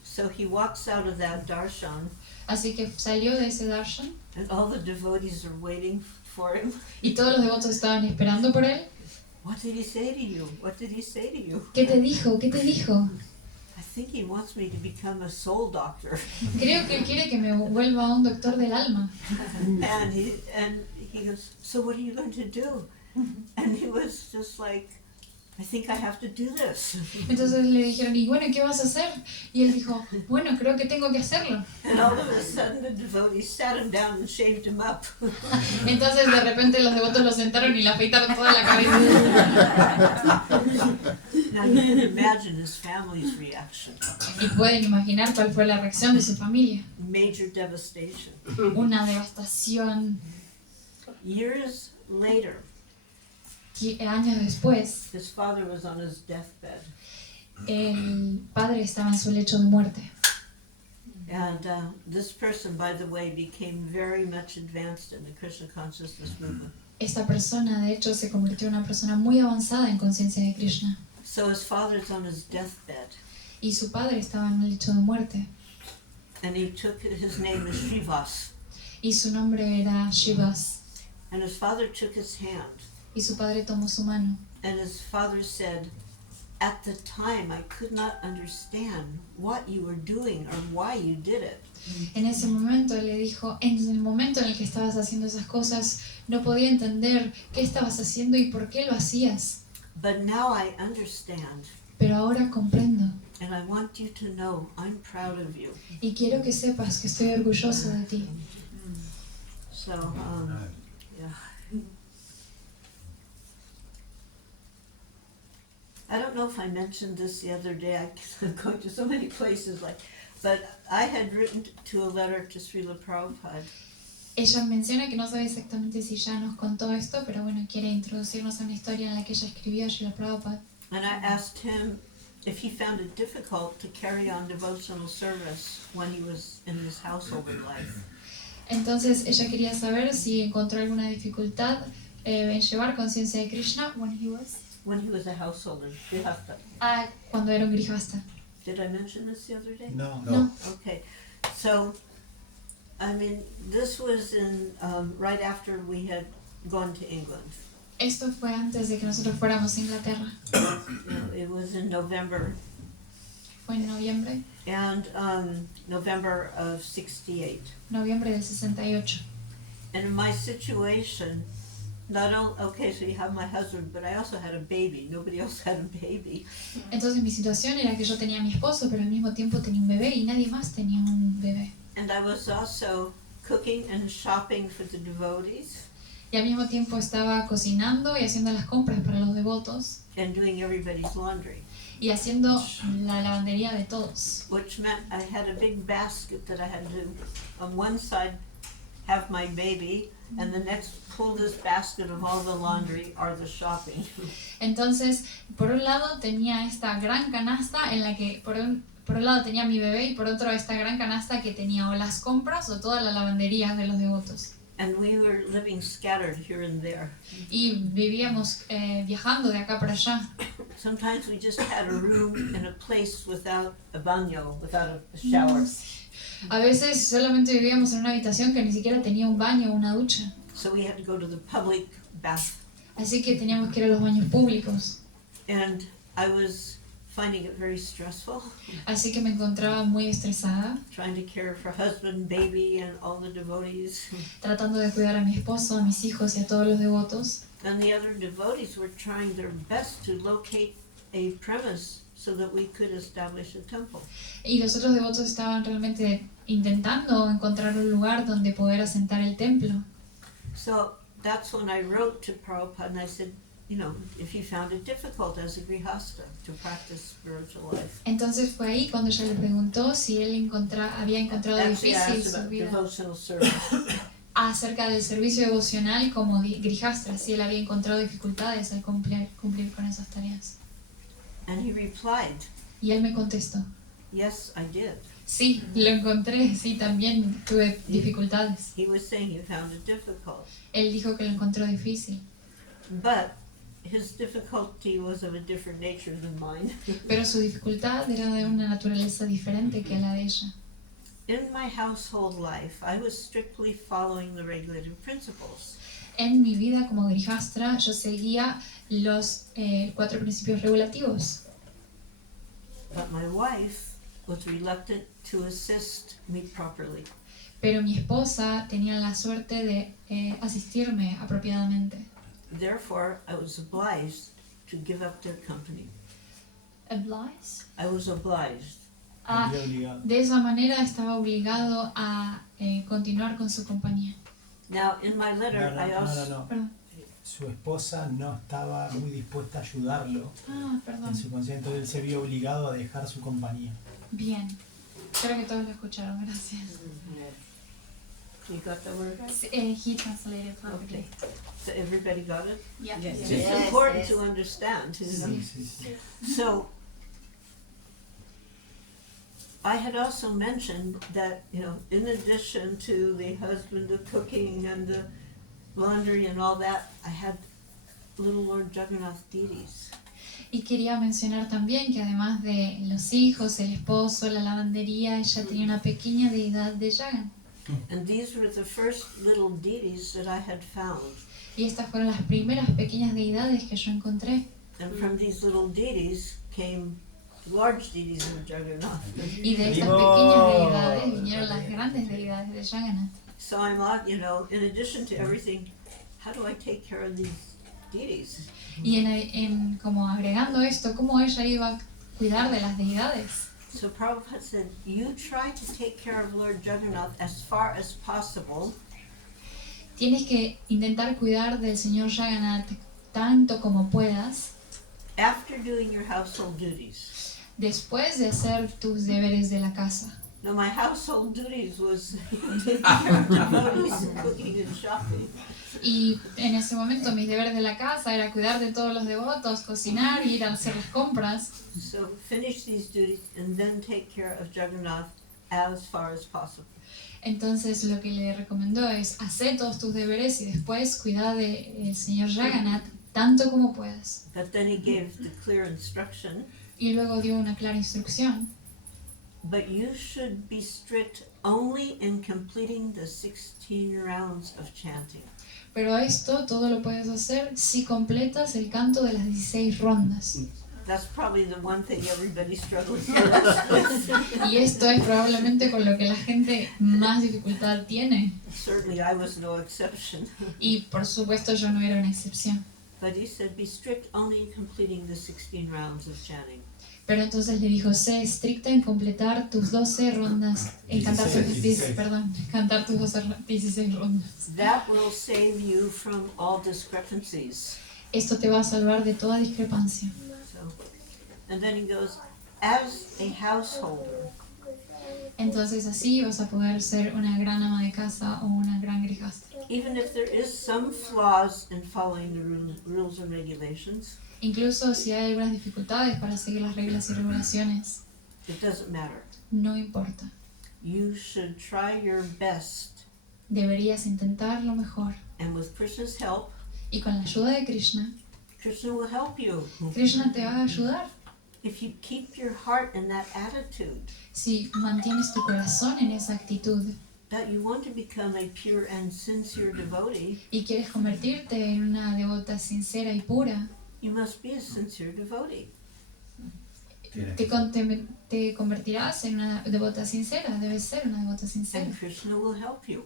So he walks out of that darshan, Así que salió de ese darshan and all the devotees are waiting for him. y todos los devotos estaban esperando por él. What did he say to you? What did he say to you? ¿Qué te dijo? ¿Qué te dijo? I think he wants me to become a soul doctor. Creo que él quiere que me vuelva un doctor del alma. And he goes, so what are you going to do? And he was just like, I think I have to do this. Entonces le dijeron, y bueno, ¿qué vas a hacer? Y él dijo, bueno, creo que tengo que hacerlo. And all of a sudden the devotees sat him down and shaved him up. Entonces de repente los devotos lo sentaron y le afeitaron toda la cabeza. Now you can imagine his family's reaction. Y pueden imaginar cuál fue la reacción de su familia. Major devastation. Una devastación. Years later, Años después, his father was on his deathbed. el padre estaba en su lecho de muerte. And this person, by the way, became very much advanced in the Krishna consciousness movement. Esta persona, de hecho, se convirtió en una persona muy avanzada en conciencia de Krishna. So his father's on his deathbed. Y su padre estaba en el lecho de muerte. And his name is Shrivas. Y su nombre era Shivas. And his father took his hand. Y su padre tomó su mano. And his father said, at the time I could not understand what you were doing or why you did it. En ese momento él le dijo, en el momento en el que estabas haciendo esas cosas, no podía entender qué estabas haciendo y por qué lo hacías. But now I understand. Pero ahora comprendo. And I want you to know I'm proud of you. Y quiero que sepas que estoy orgulloso de ti. So, yeah. I don't know if I mentioned this the other day. I'm going to so many places, but I had written to a letter to Srila Prabhupada. Ella menciona que no sabe exactamente si ya nos contó esto, pero bueno, quiere introducirnos a una historia en la que ella escribió a Srila Prabhupada. And I asked him if he found it difficult to carry on devotional service when he was in his householder life. Entonces ella quería saber si encontró alguna dificultad en llevar conciencia de Krishna when he was a householder. Grihastha. Cuando era un grihasta. Did I mention this the other day? No. No. Okay. So, I mean, this was in right after we had gone to England. Esto fue antes de que nosotros fuéramos a Inglaterra. It was in November. Fue en noviembre. And November of 68. Noviembre del 68. And in my situation, not only, okay, so you have my husband, but I also had a baby. Nobody else had a baby. Entonces mi situación era que yo tenía a mi esposo, pero al mismo tiempo tenía un bebé y nadie más tenía un bebé. And I was also cooking and shopping for the devotees. Y al mismo tiempo estaba cocinando y haciendo las compras para los devotos And doing everybody's laundry. y haciendo la lavandería de todos. Which meant I had a big basket that I had to, on one side, have my baby, and the next, pull this basket of all the laundry or the shopping. Entonces, por un lado tenía esta gran canasta en la que por un lado tenía mi bebé y por otro esta gran canasta que tenía o las compras o toda la lavandería de los devotos. And we were living scattered here and there. Y vivíamos viajando de acá para allá. Sometimes we just had a room in a place without a baño, without a shower. A veces solamente vivíamos en una habitación que ni siquiera tenía un baño o una ducha. So we had to go to the public bath. Así que teníamos que ir a los baños públicos. And I was finding it very stressful, Así que me encontraba muy estresada, trying to care for husband, baby, and all the devotees. tratando de cuidar a mi esposo, a mis hijos y a todos los devotos. And the other devotees were trying their best to locate a premise so that we could establish a temple. Y los otros devotos estaban realmente intentando encontrar un lugar donde poder asentar el templo. So that's when I wrote to Prabhupada and I said, you know, if you found it difficult as a grihasta to practice spiritual life. Entonces fue ahí cuando ella le preguntó si él había encontrado Actually, I difícil asked su about vida devotional service. acerca del servicio devocional como grijastra, si él había encontrado dificultades al cumplir con esas tareas. And he replied, Y él me contestó, yes, I did. sí, lo encontré, sí, también tuve dificultades. He was saying he found it difficult. Él dijo que lo encontró difícil, But his difficulty was of a different nature than mine. pero su dificultad era de una naturaleza diferente que la de ella. In my household life, I was strictly following the regulative principles. En mi vida como grijastra yo seguía los 4 principios regulativos, But my wife was reluctant to assist me properly. pero mi esposa tenía la suerte de asistirme apropiadamente. Therefore, I was obliged to give up their company. Oblige? I was obliged. Ah, Había obligado. de esa manera estaba obligado a continuar con su compañía. Now, in my letter, I also No. Perdón. Su esposa no estaba muy dispuesta a ayudarlo Ah, perdón. en su conciencia, entonces él se vio obligado a dejar su compañía. Bien. Creo que todos lo escucharon, gracias. You got the word right? He translated perfectly. Okay. So everybody got it? Yeah. It's Yes, important yes. to understand. You know? Sí, sí, sí. So, I had also mentioned that, you know, in addition to the husband, the cooking and the laundry and all that, I had little Lord Jagannath deities. Y quería mencionar también que además de los hijos, el esposo, la lavandería, ella tenía una pequeña deidad de Yagan. And these were the first little deities that I had found. Y estas fueron las primeras pequeñas deidades que yo encontré. And from these little deities came large deities of Jagannath. Y de estas pequeñas deidades vinieron las grandes deidades de Jagannath. So I'm like, you know, in addition to everything, how do I take care of these deities? Y en como agregando esto, cómo ella iba a cuidar de las deidades. So Prabhupada said, you try to take care of Lord Jagannath as far as possible, Tienes que intentar cuidar del Señor Jagannath tanto como puedas, after doing your household duties. después de hacer tus deberes de la casa. Now my household duties was taking care of devotees and cooking and shopping. Y en ese momento mis deberes de la casa era cuidar de todos los devotos, cocinar y ir a hacer las compras. So finish these duties and then take care of Jagannath as far as possible. Entonces lo que le recomendó es hacer todos tus deberes y después cuidar del Señor Jagannath tanto como puedas. But then he gave the clear instruction, Y luego dio una clara instrucción. but you should be strict only in completing the 16 rounds of chanting. Pero esto todo lo puedes hacer si completas el canto de las 16 rondas. That's probably the one thing everybody struggles with. Y esto es probablemente con lo que la gente más dificultad tiene. Certainly I was no exception. Y por supuesto yo no era una excepción. But he said, be strict only in completing the 16 rounds of chanting. Pero entonces le dijo, sé estricta en completar tus 12 rondas, en cantar tus 16. cantar tus 16 rondas. That will save you from all discrepancies. Esto te va a salvar de toda discrepancia. So, and then he goes, as a householder, Entonces así vas a poder ser una gran ama de casa o una gran grijastra. even if there is some flaws in following the rules and regulations, Incluso si hay algunas dificultades para seguir las reglas y regulaciones, it doesn't matter. no importa. You should try your best deberías intentar lo mejor. And with Krishna's help, Y con la ayuda de Krishna, Krishna will help you. Krishna te va a ayudar. If you keep your heart in that attitude, Si mantienes tu corazón en esa actitud that you want to become a pure and sincere devotee, y quieres convertirte en una devota sincera y pura, you must be a sincere devotee. te convertirás en una devota sincera. Debes ser una devota sincera. And Krishna will help you.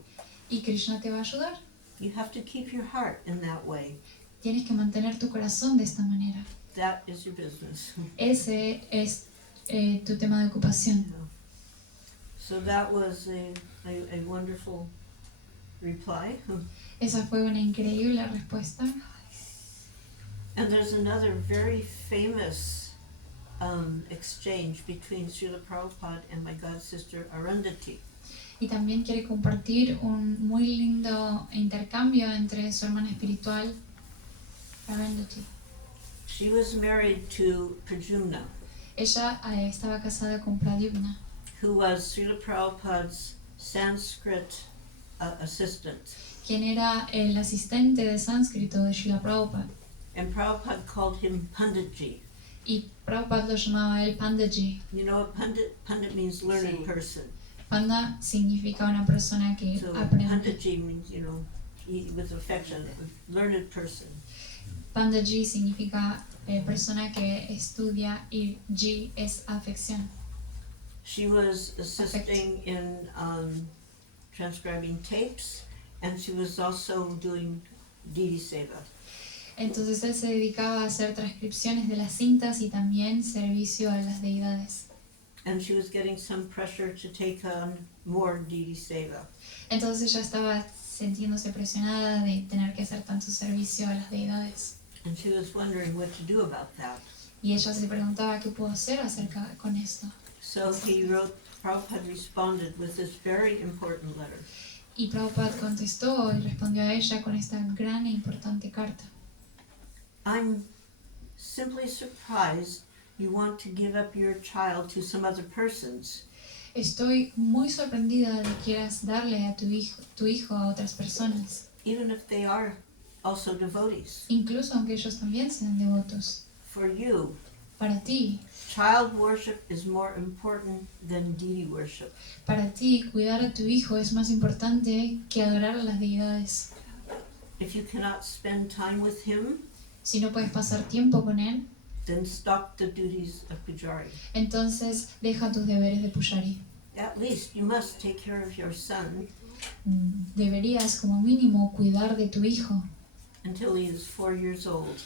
Y Krishna te va a ayudar. You have to keep your heart in that way. Tienes que mantener tu corazón de esta manera. That is your business. Ese es tu tema de ocupación. So that was a wonderful reply. Esa fue una increíble respuesta. And there's another very famous exchange between Srila Prabhupada and my god sister Arundhati. Y también quiere compartir un muy lindo intercambio entre su hermana espiritual, Arundhati. She was married to Pradyumna, Ella estaba casada con Pradyumna, who was Srila Prabhupada's Sanskrit assistant. quien era el asistente de sánscrito de Srila Prabhupada. And Prabhupada called him Panditji. Y Prabhupada lo llamaba el Pandaji. You know what Pandit? Pandit means learned Sí. person. Panda significa una persona que So aprende. Panditji means, with affection, learned person. Pandaji significa persona que estudia y Ji es afección. She was assisting in transcribing tapes, and she was also doing Didi Seva. Entonces él se dedicaba a hacer transcripciones de las cintas y también servicio a las deidades. And she was getting some pressure to take on more Didi Seva. Entonces ella estaba sintiéndose presionada de tener que hacer tanto servicio a las deidades. And she was wondering what to do about that. Y ella se preguntaba qué puedo hacer acerca con esto. So Prabhupada responded with this very important letter. Y Prabhupada contestó y respondió a ella con esta gran e importante carta. I'm simply surprised you want to give up your child to some other persons. Estoy muy sorprendida de que quieras darle a tu hijo a otras personas, Even if they are also devotees. incluso aunque ellos también sean devotos. For you, Para ti, child worship is more important than deity worship. para ti, cuidar a tu hijo es más importante que adorar a las deidades. If you cannot spend time with him, Si no puedes pasar tiempo con él, then stop the duties of pujari. entonces deja tus deberes de pujari. At least you must take care of your son Deberías como mínimo cuidar de tu hijo until he is 4 years old.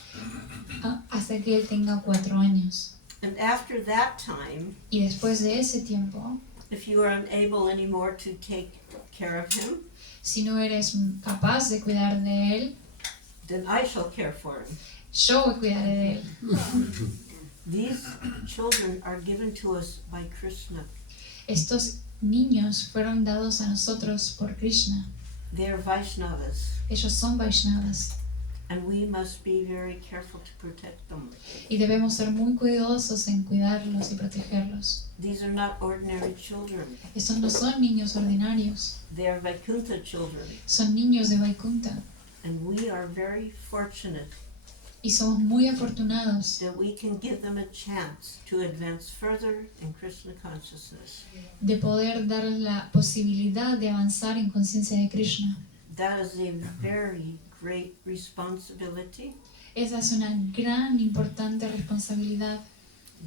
hasta que él tenga 4 años. And after that time, Y después de ese tiempo, if you are unable anymore to take care of him, si no eres capaz de cuidar de él, then I shall care for him. yo cuidaré de él. These children are given to us by Krishna. Estos niños fueron dados a nosotros por Krishna. They are Vaishnavas, Ellos son Vaishnavas and we must be very careful to protect them. y debemos ser muy cuidadosos en cuidarlos y protegerlos. These are not ordinary children. Estos no son niños ordinarios, They are Vaikuntha children, son niños de Vaikunta and we are very fortunate y somos muy afortunados that we can give them a chance to advance further in Krishna consciousness. de poder darles la posibilidad de avanzar en conciencia de Krishna. That is a very great responsibility. Esa es una gran, importante responsabilidad.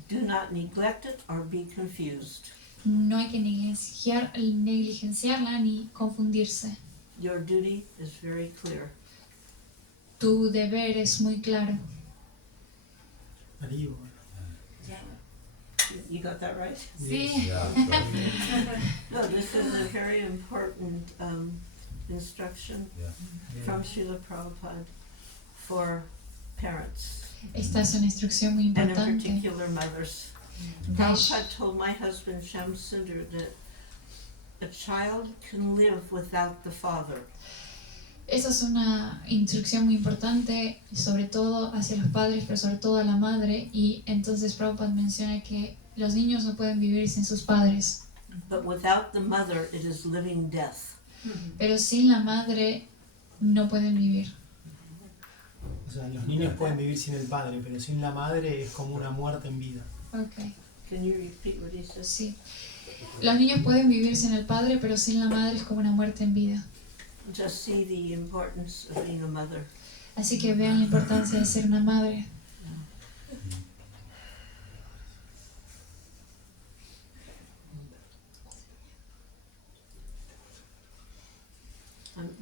Do not neglect it or be confused. No hay que negligenciarla ni confundirse. Your duty is very clear. Tu deber es muy claro. Arriba. You got that right? Sí. No, this is a very important instruction from Srila Prabhupada for parents, Esta es una instrucción muy and in importante. particular mothers. Prabhupada told my husband Shyam Sundar that a child can live without the father. Esa es una instrucción muy importante, sobre todo hacia los padres, pero sobre todo a la madre. Y entonces Prabhupada menciona que los niños no pueden vivir sin sus padres. But without the mother, it is living death. pero sin la madre no pueden vivir. O sea, los niños pueden vivir sin el padre, pero sin la madre es como una muerte en vida. Okay. Can you repeat what he says? Sí. Los niños pueden vivir sin el padre, pero sin la madre es como una muerte en vida. Just see the importance of being a mother. Así que vean la importancia de ser una madre.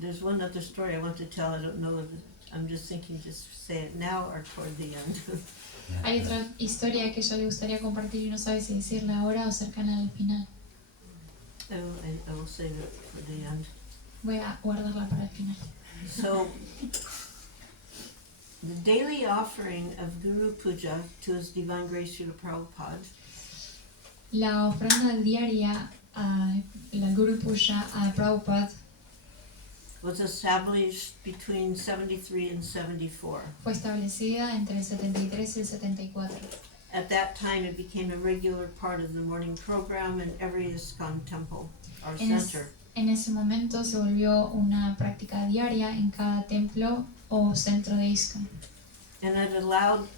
There's one other story I want to tell. I don't know if I'm just thinking just say it now or toward the end. Hay otra historia que yo le gustaría compartir y no sabe si decirla ahora o cercana al final. I will save it for the end. Voy a guardarla para el final. So, the daily offering of Guru Puja to His Divine Grace Srila Prabhupada La ofrenda diaria a la Guru Puja a Prabhupada was established between 73 and 74. fue establecida entre el 73 y el 74. At that time, it became a regular part of the morning program in every ISKCON temple or center. En ese momento se volvió una práctica diaria en cada templo o centro de ISKCON. And it allowed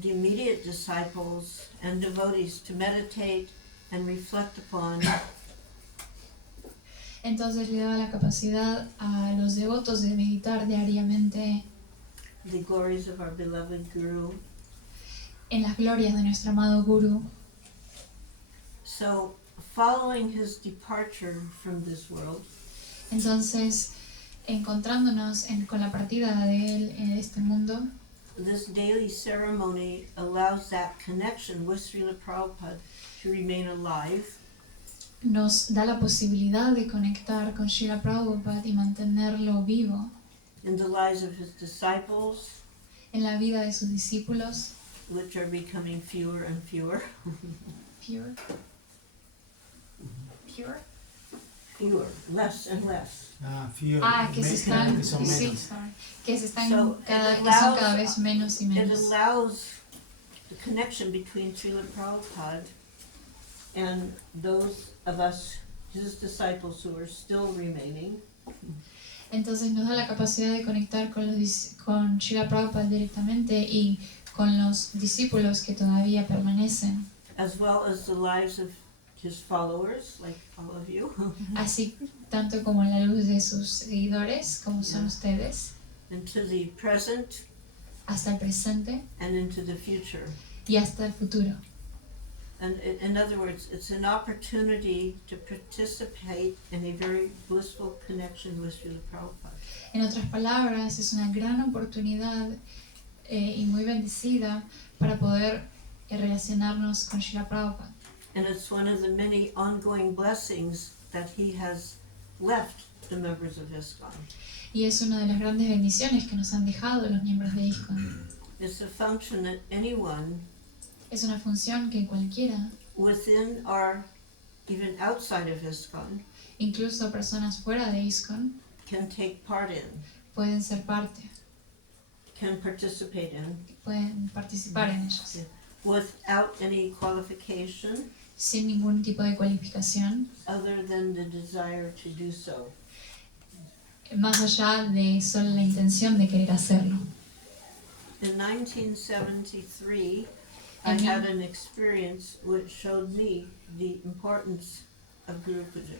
the immediate disciples and devotees to meditate and reflect upon Entonces le daba la capacidad a los devotos de meditar diariamente the glories of our beloved Guru. en las glorias de nuestro amado Guru. So, following his departure from this world, Entonces, encontrándonos con la partida de él en este mundo, this daily ceremony allows that connection with Srila Prabhupada to remain alive, nos da la posibilidad de conectar con Srila Prabhupada y mantenerlo vivo in the lives of his disciples, en la vida de sus discípulos. which are becoming fewer and fewer. Pure. Pure. Fewer, less and less. Que se están, que son sí, menos. que se están So, que son allows- cada vez menos y It menos. allows the connection between Srila Prabhupada and those of us, his disciples, who are still remaining, Entonces nos da la capacidad de conectar con Srila Prabhupada directamente y con los discípulos que todavía permanecen, as well as the lives of his followers, like all of you, así tanto como la luz de sus seguidores, como son ustedes, into the present hasta el presente and into the future. y hasta el futuro. And in other words, it's an opportunity to participate in a very blissful connection with Srila Prabhupada. En otras palabras, es una gran oportunidad y muy bendecida para poder relacionarnos con Srila Prabhupada. And it's one of the many ongoing blessings that he has left the members of ISKCON. Y es una de las grandes bendiciones que nos han dejado los miembros de ISKCON. It's a function that anyone Es una función que cualquiera, within or even outside of ISKCON, incluso personas fuera de ISKCON, can take part in, pueden ser parte, can participate in, pueden participar en ellos, without any qualification sin ningún tipo de cualificación, other than the desire to do so. más allá de solo la intención de querer hacerlo. In 1973, I Mhm. had an experience which showed me the importance of Guru Puja.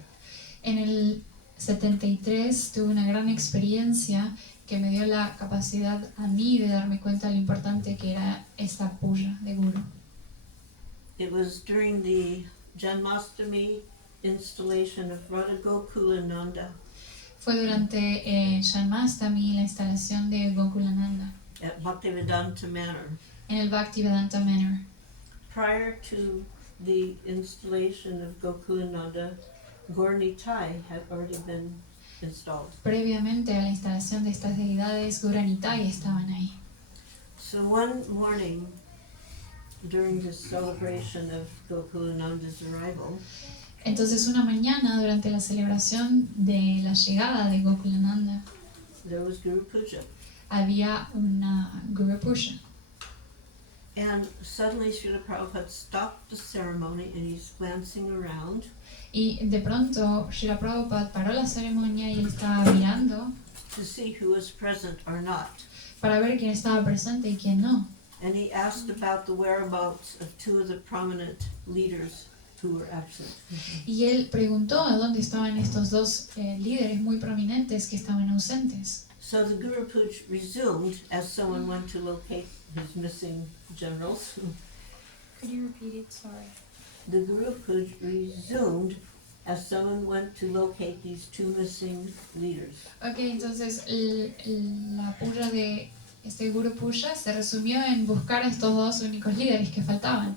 En el 73 tuve una gran experiencia que me dio la capacidad a mí de darme cuenta de lo importante que era esta puja de Guru. It was during the Janmashtami installation of Radha Gokulananda Fue durante Janmashtami, la instalación de Gokulananda, at Bhaktivedanta Manor. en el Bhaktivedanta Manor. Prior to the installation of Gokulananda, Gaur-Nitai had already been installed. Previamente a la instalación de estas deidades, Gaura Nitai estaban ahí. So one morning, during the celebration of Gokulananda's arrival, Entonces una mañana, durante la celebración de la llegada de Gokulananda, there was Guru Puja. había una Guru Puja. And suddenly Srila Prabhupada stopped the ceremony and he's glancing around. Y de pronto Srila Prabhupada paró la ceremonia y él estaba mirando To see who was present or not. para ver quién estaba presente y quién no. And he asked about the whereabouts of two of the prominent leaders who were absent. Y él preguntó a dónde estaban estos dos líderes muy prominentes que estaban ausentes. So the Guru Puj resumed as someone went to locate his missing generals. Could you repeat it? Sorry. The Guru Puj resumed as someone went to locate these two missing leaders. Ok, entonces la puja de este Guru Puja se resumió en buscar a estos dos únicos líderes que faltaban.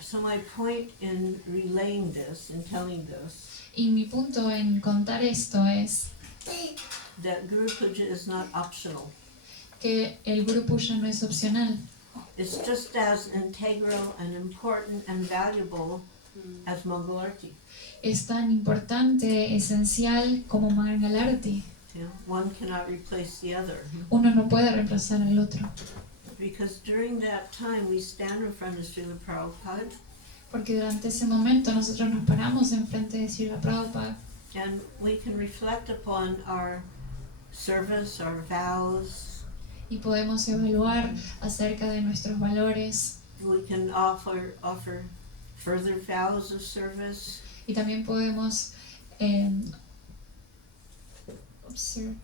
So my point in relaying this and telling this, Y mi punto en contar esto es that Guru Puja is not optional. que el Guru Puja no es opcional. It's just as integral and important and valuable as Mangalarti. Es tan importante, esencial como Mangalarti. You know, one cannot replace the other. Uno no puede reemplazar al otro. Because during that time we stand in front of Srila Prabhupada Porque durante ese momento nosotros nos paramos enfrente de Srila Prabhupada and we can reflect upon our service, our vows. y podemos evaluar acerca de nuestros valores We can offer further vows of service. y también podemos observe.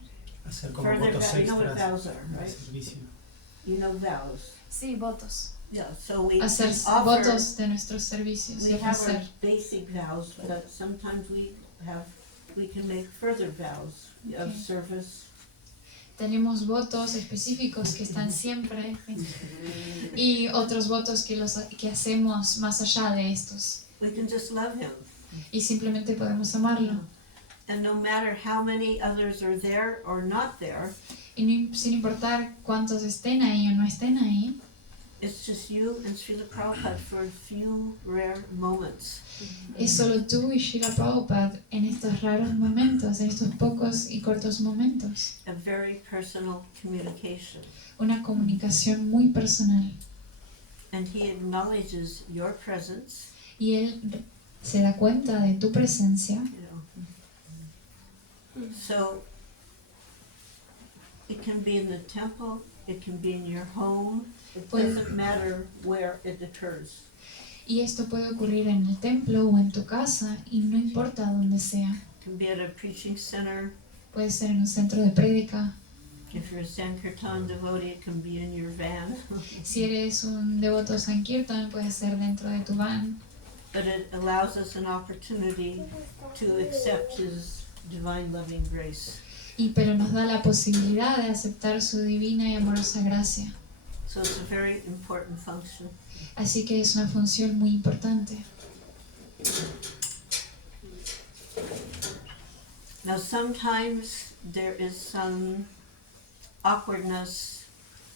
Hacer como Further votos you know what extras vows are, de right? servicio. You know vows. Sí, votos. Yeah, so we Hacer offer, votos de nuestros servicios y we have our ofrecer. basic vows, but sometimes we can make further vows of Okay. service. Tenemos votos específicos que están siempre y otros votos que hacemos más allá de estos. We can just love him. Y simplemente podemos amarlo. And no matter how many others are there or not there, Y sin importar cuántos estén ahí o no estén ahí, it's just you and Srila Prabhupada for a few rare moments. es solo tú y Srila Prabhupada en estos raros momentos, en estos pocos y cortos momentos. A very personal communication. Una comunicación muy personal. And he acknowledges your presence, Y él se da cuenta de tu presencia. you know. So it can be in the temple, it can be in your home, it doesn't matter where it occurs. Y esto puede ocurrir en el templo o en tu casa y no importa dónde sea. It can be at a preaching center. Puede ser en un centro de prédica. If you're a Sankirtan devotee, it can be in your van. Si eres un devoto Sankirtan, puede ser dentro de tu van. But it allows us an opportunity to accept his divine loving grace. Pero nos da la posibilidad de aceptar su divina y amorosa gracia. So it's a very important function. Así que es una función muy importante. Now sometimes there is some awkwardness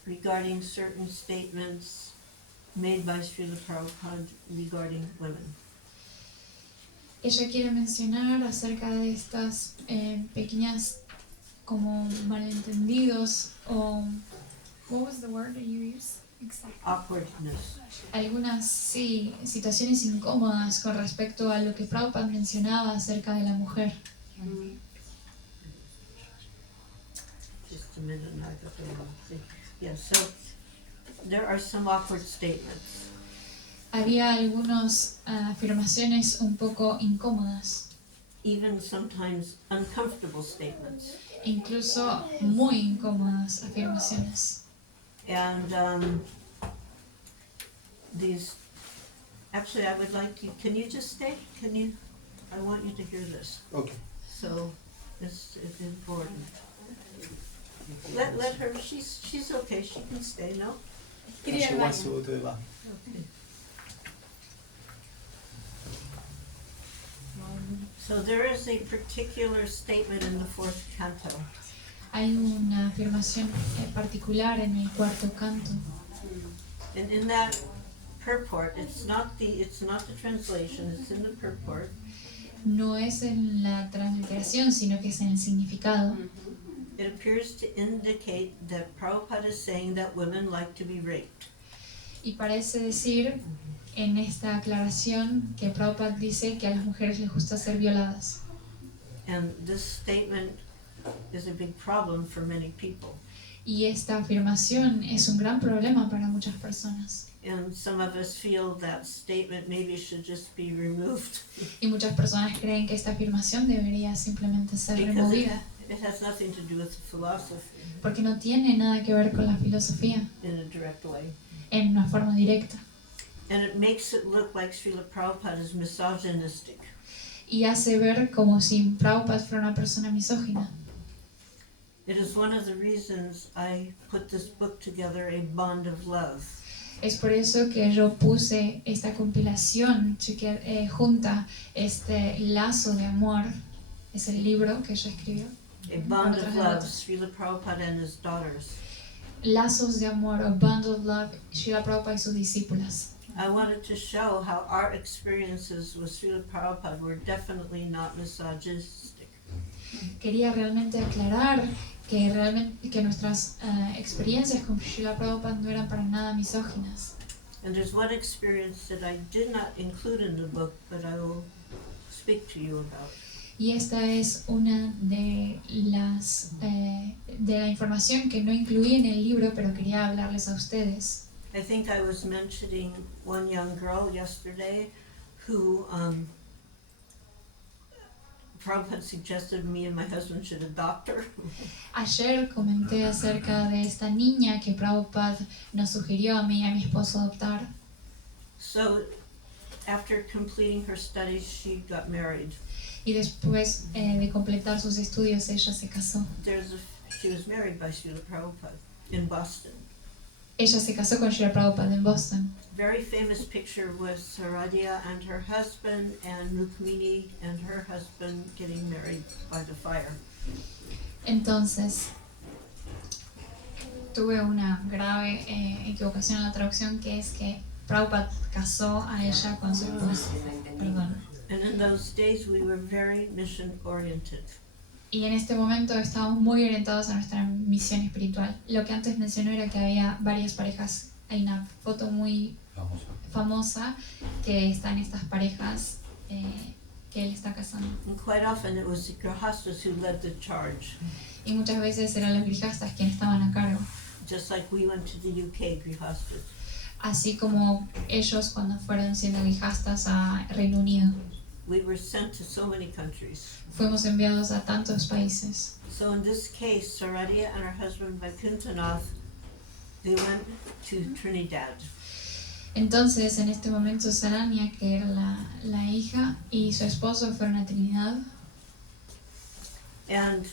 regarding certain statements made by Srila Prabhupada regarding women. Ella quiere mencionar acerca de estas pequeñas como malentendidos o what was the word that you used? Exactly. Awkwardness. Algunas sí, situaciones incómodas con respecto a lo que Prabhupada mencionaba acerca de la mujer. Just a minute, I got the wrong thing. Yeah, so there are some awkward statements. Había algunas afirmaciones un poco incómodas, Even sometimes uncomfortable statements. incluso muy incómodas afirmaciones. And these, actually I would like you, can you just stay? I want you to hear this. Okay. So, it's important. Let her, she's okay, she can stay, no? Llegó a su bote de baño. Okay. So there is a particular statement in the fourth canto. Hay una afirmación particular en el cuarto canto. And in that purport, it's not the translation, it's in the purport. No es en la transliteración, sino que es en el significado. it appears to indicate that Prabhupada is saying that women like to be raped. Y parece decir en esta aclaración que Prabhupada dice que a las mujeres les gusta ser violadas. And this statement is a big problem for many people. Y esta afirmación es un gran problema para muchas personas. And some of us feel that statement maybe should just be removed Y muchas personas creen que esta afirmación debería simplemente ser because removida it has nothing to do with philosophy porque no tiene nada que ver con la filosofía in a direct way. en una forma directa. And it makes it look like Srila Prabhupada is misogynistic. Y hace ver como si Prabhupada fuera una persona misógina. It is one of the reasons I put this book together, A Bond of Love. Es por eso que yo puse esta compilación junta este lazo de amor. Es el libro que ella escribió. A Bond Otras of Love, notas. Srila Prabhupada and his daughters. Lazos de amor, A Bond of Love, Srila Prabhupada y sus discípulas. I wanted to show how our experiences with Srila Prabhupada were definitely not misogynistic. Quería realmente aclarar que nuestras experiencias con Srila Prabhupada no eran para nada misóginas. And there's one experience that I did not include in the book, but I will speak to you about. Y esta es una de la información que no incluí en el libro, pero quería hablarles a ustedes. I think I was mentioning one young girl yesterday who Prabhupada suggested me and my husband should adopt her. Ayer comenté acerca de esta niña que Prabhupada nos sugirió a mí y a mi esposo adoptar. So after completing her studies, she got married. Y después de completar sus estudios, ella se casó. She was married by Srila Prabhupada in Boston. Ella se casó con Srila Prabhupada en Boston. Very famous picture was Saradya and her husband and Rukmini and her husband getting married by the fire. Entonces, tuve una grave equivocación en la traducción, que es que Prabhupada casó a ella con su esposo. Perdón. And in those days we were very mission oriented. Y en este momento estábamos muy orientados a nuestra misión espiritual. Lo que antes mencionó era que había varias parejas. Hay una foto muy famosa que están estas parejas que él está casando. And quite often it was the Grihastas who led the charge. Y muchas veces eran los grijastas quienes estaban a cargo. Just like we went to the UK, Grihastas. Así como ellos cuando fueron siendo grijastas a Reino Unido. We were sent to so many countries. Fuimos enviados a tantos países. So in this case, Saradya and her husband Vaikuntanath, they went to Trinidad. Entonces, en este momento, Saranya, que era la hija, y su esposo fueron a Trinidad. And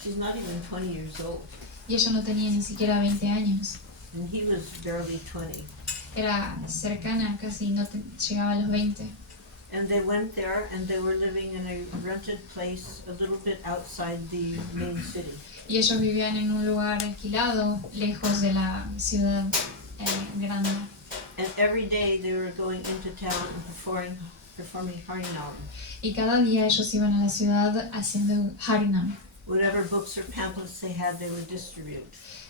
she's not even 20 years old. Y ella no tenía ni siquiera 20 años. And he was barely 20. Era cercana, casi no llegaba a los 20. And they went there and they were living in a rented place a little bit outside the main city. Y ellos vivían en un lugar alquilado, lejos de la ciudad grande. And every day they were going into town and performing Harinam. Y cada día ellos iban a la ciudad haciendo Harinam. Whatever books or pamphlets they had, they would distribute.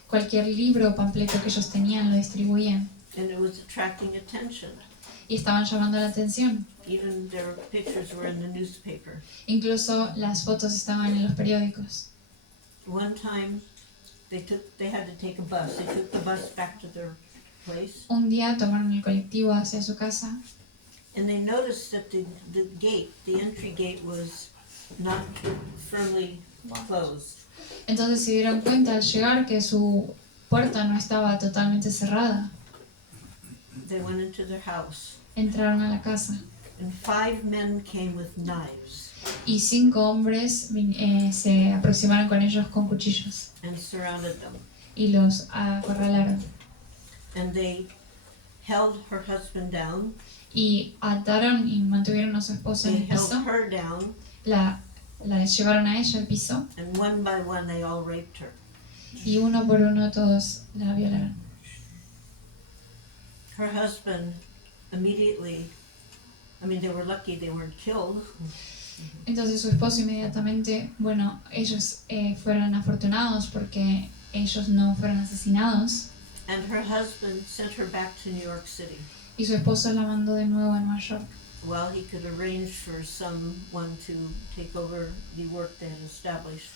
Cualquier libro o panfleto que ellos tenían lo distribuían. And it was attracting attention. Y estaban llamando la atención. Even their pictures were in the newspaper. Incluso las fotos estaban en los periódicos. One time they had to take a bus. They took the bus back to their place. Un día tomaron el colectivo hacia su casa And they noticed that the gate, the entry gate, was not firmly closed. Entonces se dieron cuenta al llegar que su puerta no estaba totalmente cerrada. They went into their house. Entraron a la casa And 5 men came with knives y 5 hombres se aproximaron con ellos con cuchillos and surrounded them. y los acorralaron. And they held her husband down. Y ataron y mantuvieron a su esposo en They el held piso, her down. la llevaron a ella al piso And one by one they all raped her. y uno por uno todos la violaron. Her husband immediately, I mean, they were lucky they weren't killed. Entonces su esposo inmediatamente, bueno, ellos fueron afortunados porque ellos no fueron asesinados And her husband sent her back to New York City y su esposo la mandó de nuevo a Nueva York while he could arrange for someone to take over the work they had established.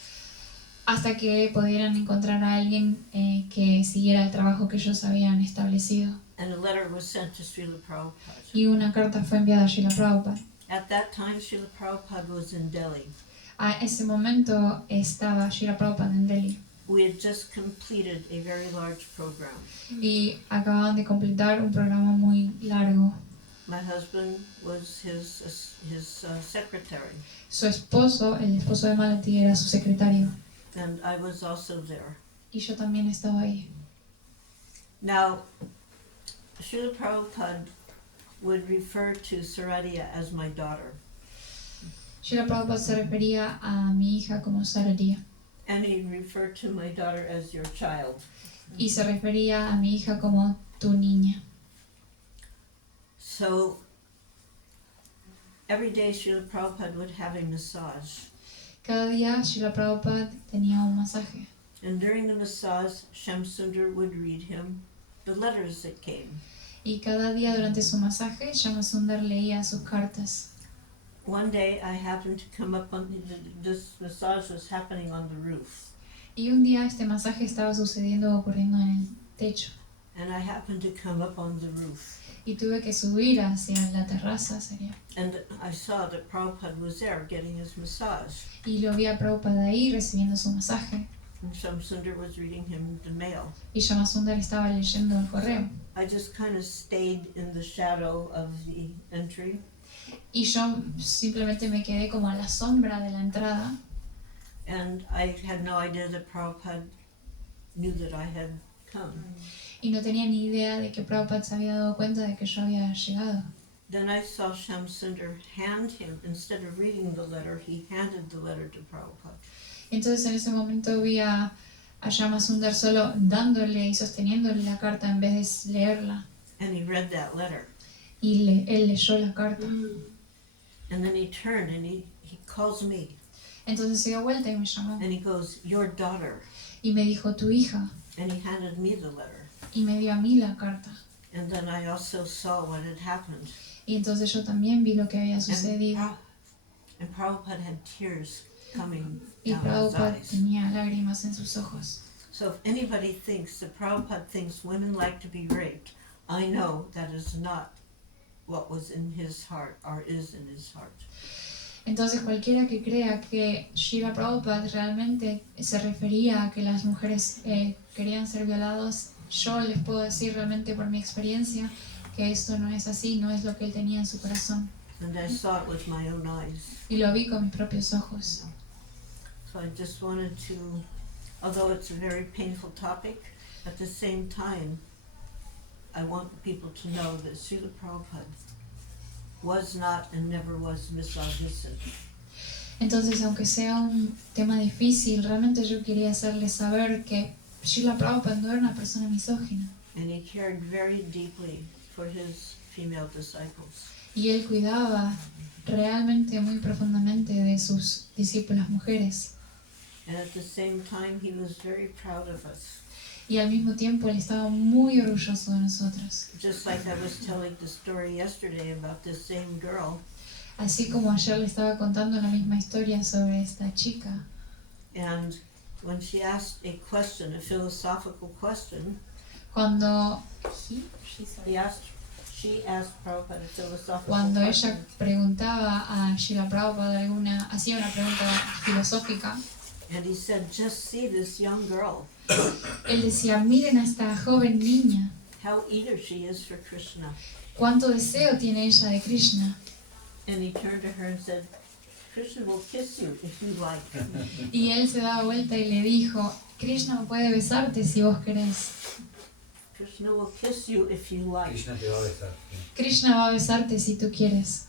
hasta que pudieran encontrar a alguien que siguiera el trabajo que ellos habían establecido. And a letter was sent to Srila Prabhupada. Y una carta fue enviada a Srila Prabhupada. At that time, Srila Prabhupada was in Delhi. A ese momento estaba Srila Prabhupada en Delhi We had just completed a very large program. y acababan de completar un programa muy largo. My husband was his secretary, Su esposo, el esposo de Malati, era su secretario and I was also there. y yo también estaba ahí. Now, Srila Prabhupada would refer to Saradia as my daughter, Srila Prabhupada se refería a mi hija como Saradia and he referred to my daughter as your child. y se refería a mi hija como tu niña. So, every day Srila Prabhupada would have a massage, Cada día Srila Prabhupada tenía un masaje and during the massage, Shamsundar would read him the letters that came. y cada día durante su masaje Shamasundar leía sus cartas. One day I happened to come up on this massage was happening on the roof, Y un día este masaje estaba sucediendo ocurriendo en el techo and I happened to come up on the roof, y tuve que subir hacia la terraza sería. and I saw that Prabhupada was there getting his massage, Y lo vi a Prabhupada ahí recibiendo su masaje and Shamsundar was reading him the mail. y Shamasundar estaba leyendo el correo. I just kind of stayed in the shadow of the entry, Y yo simplemente me quedé como a la sombra de la entrada and I had no idea that Prabhupada knew that I had come. y no tenía ni idea de que Prabhupada se había dado cuenta de que yo había llegado. Then I saw Shamsundar hand him, instead of reading the letter, he handed the letter to Prabhupada. Entonces en ese momento vi a Shamasundar solo dándole y sosteniéndole la carta en vez de leerla. And he read that letter. Y él leyó la carta. And then he turned and he calls me Entonces se dio vuelta y me llamó and he goes, "Your daughter." y me dijo, tu hija. And he handed me the letter. Y me dio a mí la carta. And then I also saw what had happened. Y entonces yo también vi lo que había And, sucedido. and Prabhupada had tears coming Y down his Prabhupada eyes. tenía lágrimas en sus ojos. So if anybody thinks that Prabhupada thinks women like to be raped, I know that is not what was in his heart or is in his heart. Entonces cualquiera que crea que Srila Prabhupada realmente se refería a que las mujeres querían ser violadas, yo les puedo decir realmente por mi experiencia que esto no es así, no es lo que él tenía en su corazón. And I saw it with my own eyes. Y lo vi con mis propios ojos. So I just wanted to, although it's a very painful topic, at the same time, I want people to know that Srila Prabhupada was not and never was misogynist. Entonces, aunque sea un tema difícil, realmente yo quería hacerles saber que Srila Prabhupada no era una persona misógina. And he cared very deeply for his female disciples. Y él cuidaba realmente muy profundamente de sus discípulas mujeres. And at the same time, he was very proud of us. Y al mismo tiempo él estaba muy orgulloso de nosotros. Just like I was telling the story yesterday about this same girl, Así como ayer le estaba contando la misma historia sobre esta chica. and when she asked a question, a philosophical question, Cuando she asked Prabhupada a philosophical Cuando question. ella preguntaba a Srila Prabhupada hacía una pregunta filosófica, And he said, "Just see this young girl, él decía, miren a esta joven niña, how eager she is for Krishna." cuánto deseo tiene ella de Krishna. And he turned to her and said, "Krishna will kiss you if you like." Y él se daba vuelta y le dijo, Krishna puede besarte si vos querés. Krishna will kiss you if you like. Krishna te va a besar. Krishna va a besarte si tú quieres.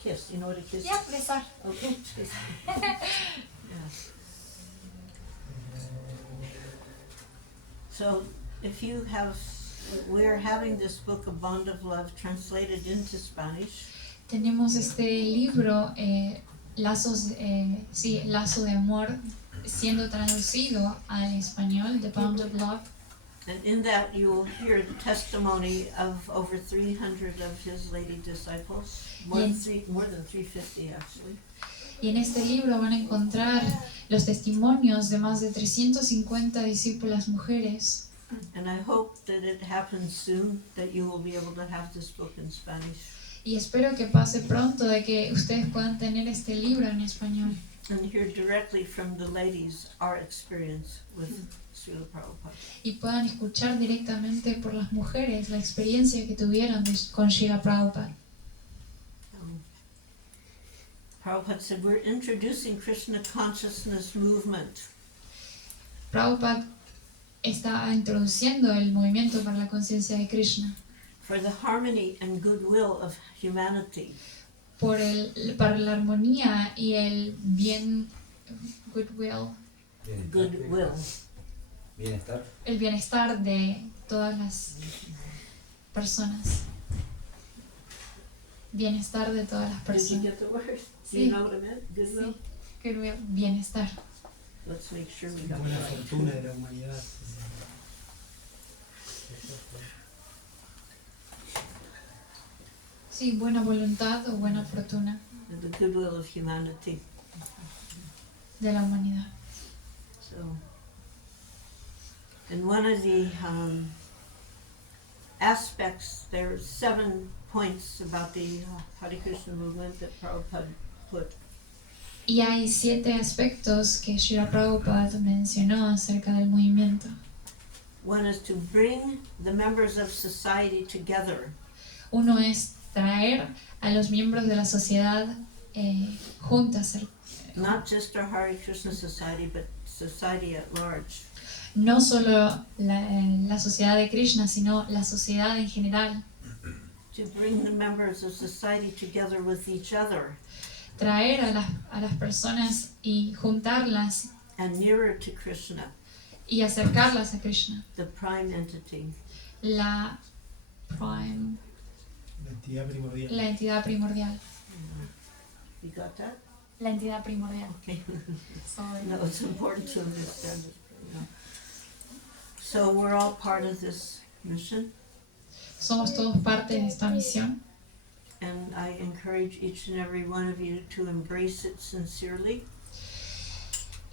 Kiss, you know what a kiss Ya, is? besar. Okay. Kiss. Yes. So, if you have, we're having this book, A Bond of Love, translated into Spanish. Tenemos este libro Lazo de Amor, siendo traducido al español, The Bond of Love. And in that you will hear the testimony of over 300 of his lady disciples, more than 350 actually. Y en este libro van a encontrar los testimonios de más de 350 discípulas mujeres. And I hope that it happens soon, that you will be able to have this book in Spanish. Y espero que pase pronto de que ustedes puedan tener este libro en español And hear directly from the ladies our experience with Srila Prabhupada. y puedan escuchar directamente por las mujeres la experiencia que tuvieron con Srila Prabhupada. Prabhupada said, we're introducing Krishna consciousness movement. Prabhupada está introduciendo el movimiento para la conciencia de Krishna For the harmony and goodwill of humanity. para la armonía y el goodwill, Goodwill. Bienestar. el bienestar de todas las personas. Bienestar de todas las Did you personas. get the word? Do Sí. you know what I meant? Goodwill? Goodwill, bienestar. Let's make sure we got Buena it right. fortuna de la humanidad. Sí, buena voluntad o buena fortuna And the goodwill of humanity. de la humanidad. So, and one of the aspects, there are 7 points about the Hare Krishna movement that Prabhupada put. Y hay 7 aspectos que Srila Prabhupada mencionó acerca del movimiento. One is to bring the members of society together. Uno es traer a los miembros de la sociedad juntas, Not just our Hare Krishna society, but society at large. no solo la sociedad de Krishna, sino la sociedad en general. To bring the members of society together with each other Traer a las personas y juntarlas and nearer to Krishna, y acercarlas a Krishna. the prime entity. La prime, La entidad primordial. la entidad primordial. You got that? La entidad primordial. Okay. Sorry. No, it's important to understand it. You know. So we're all part of this mission, Somos todos parte de esta misión and I encourage each and every one of you to embrace it sincerely.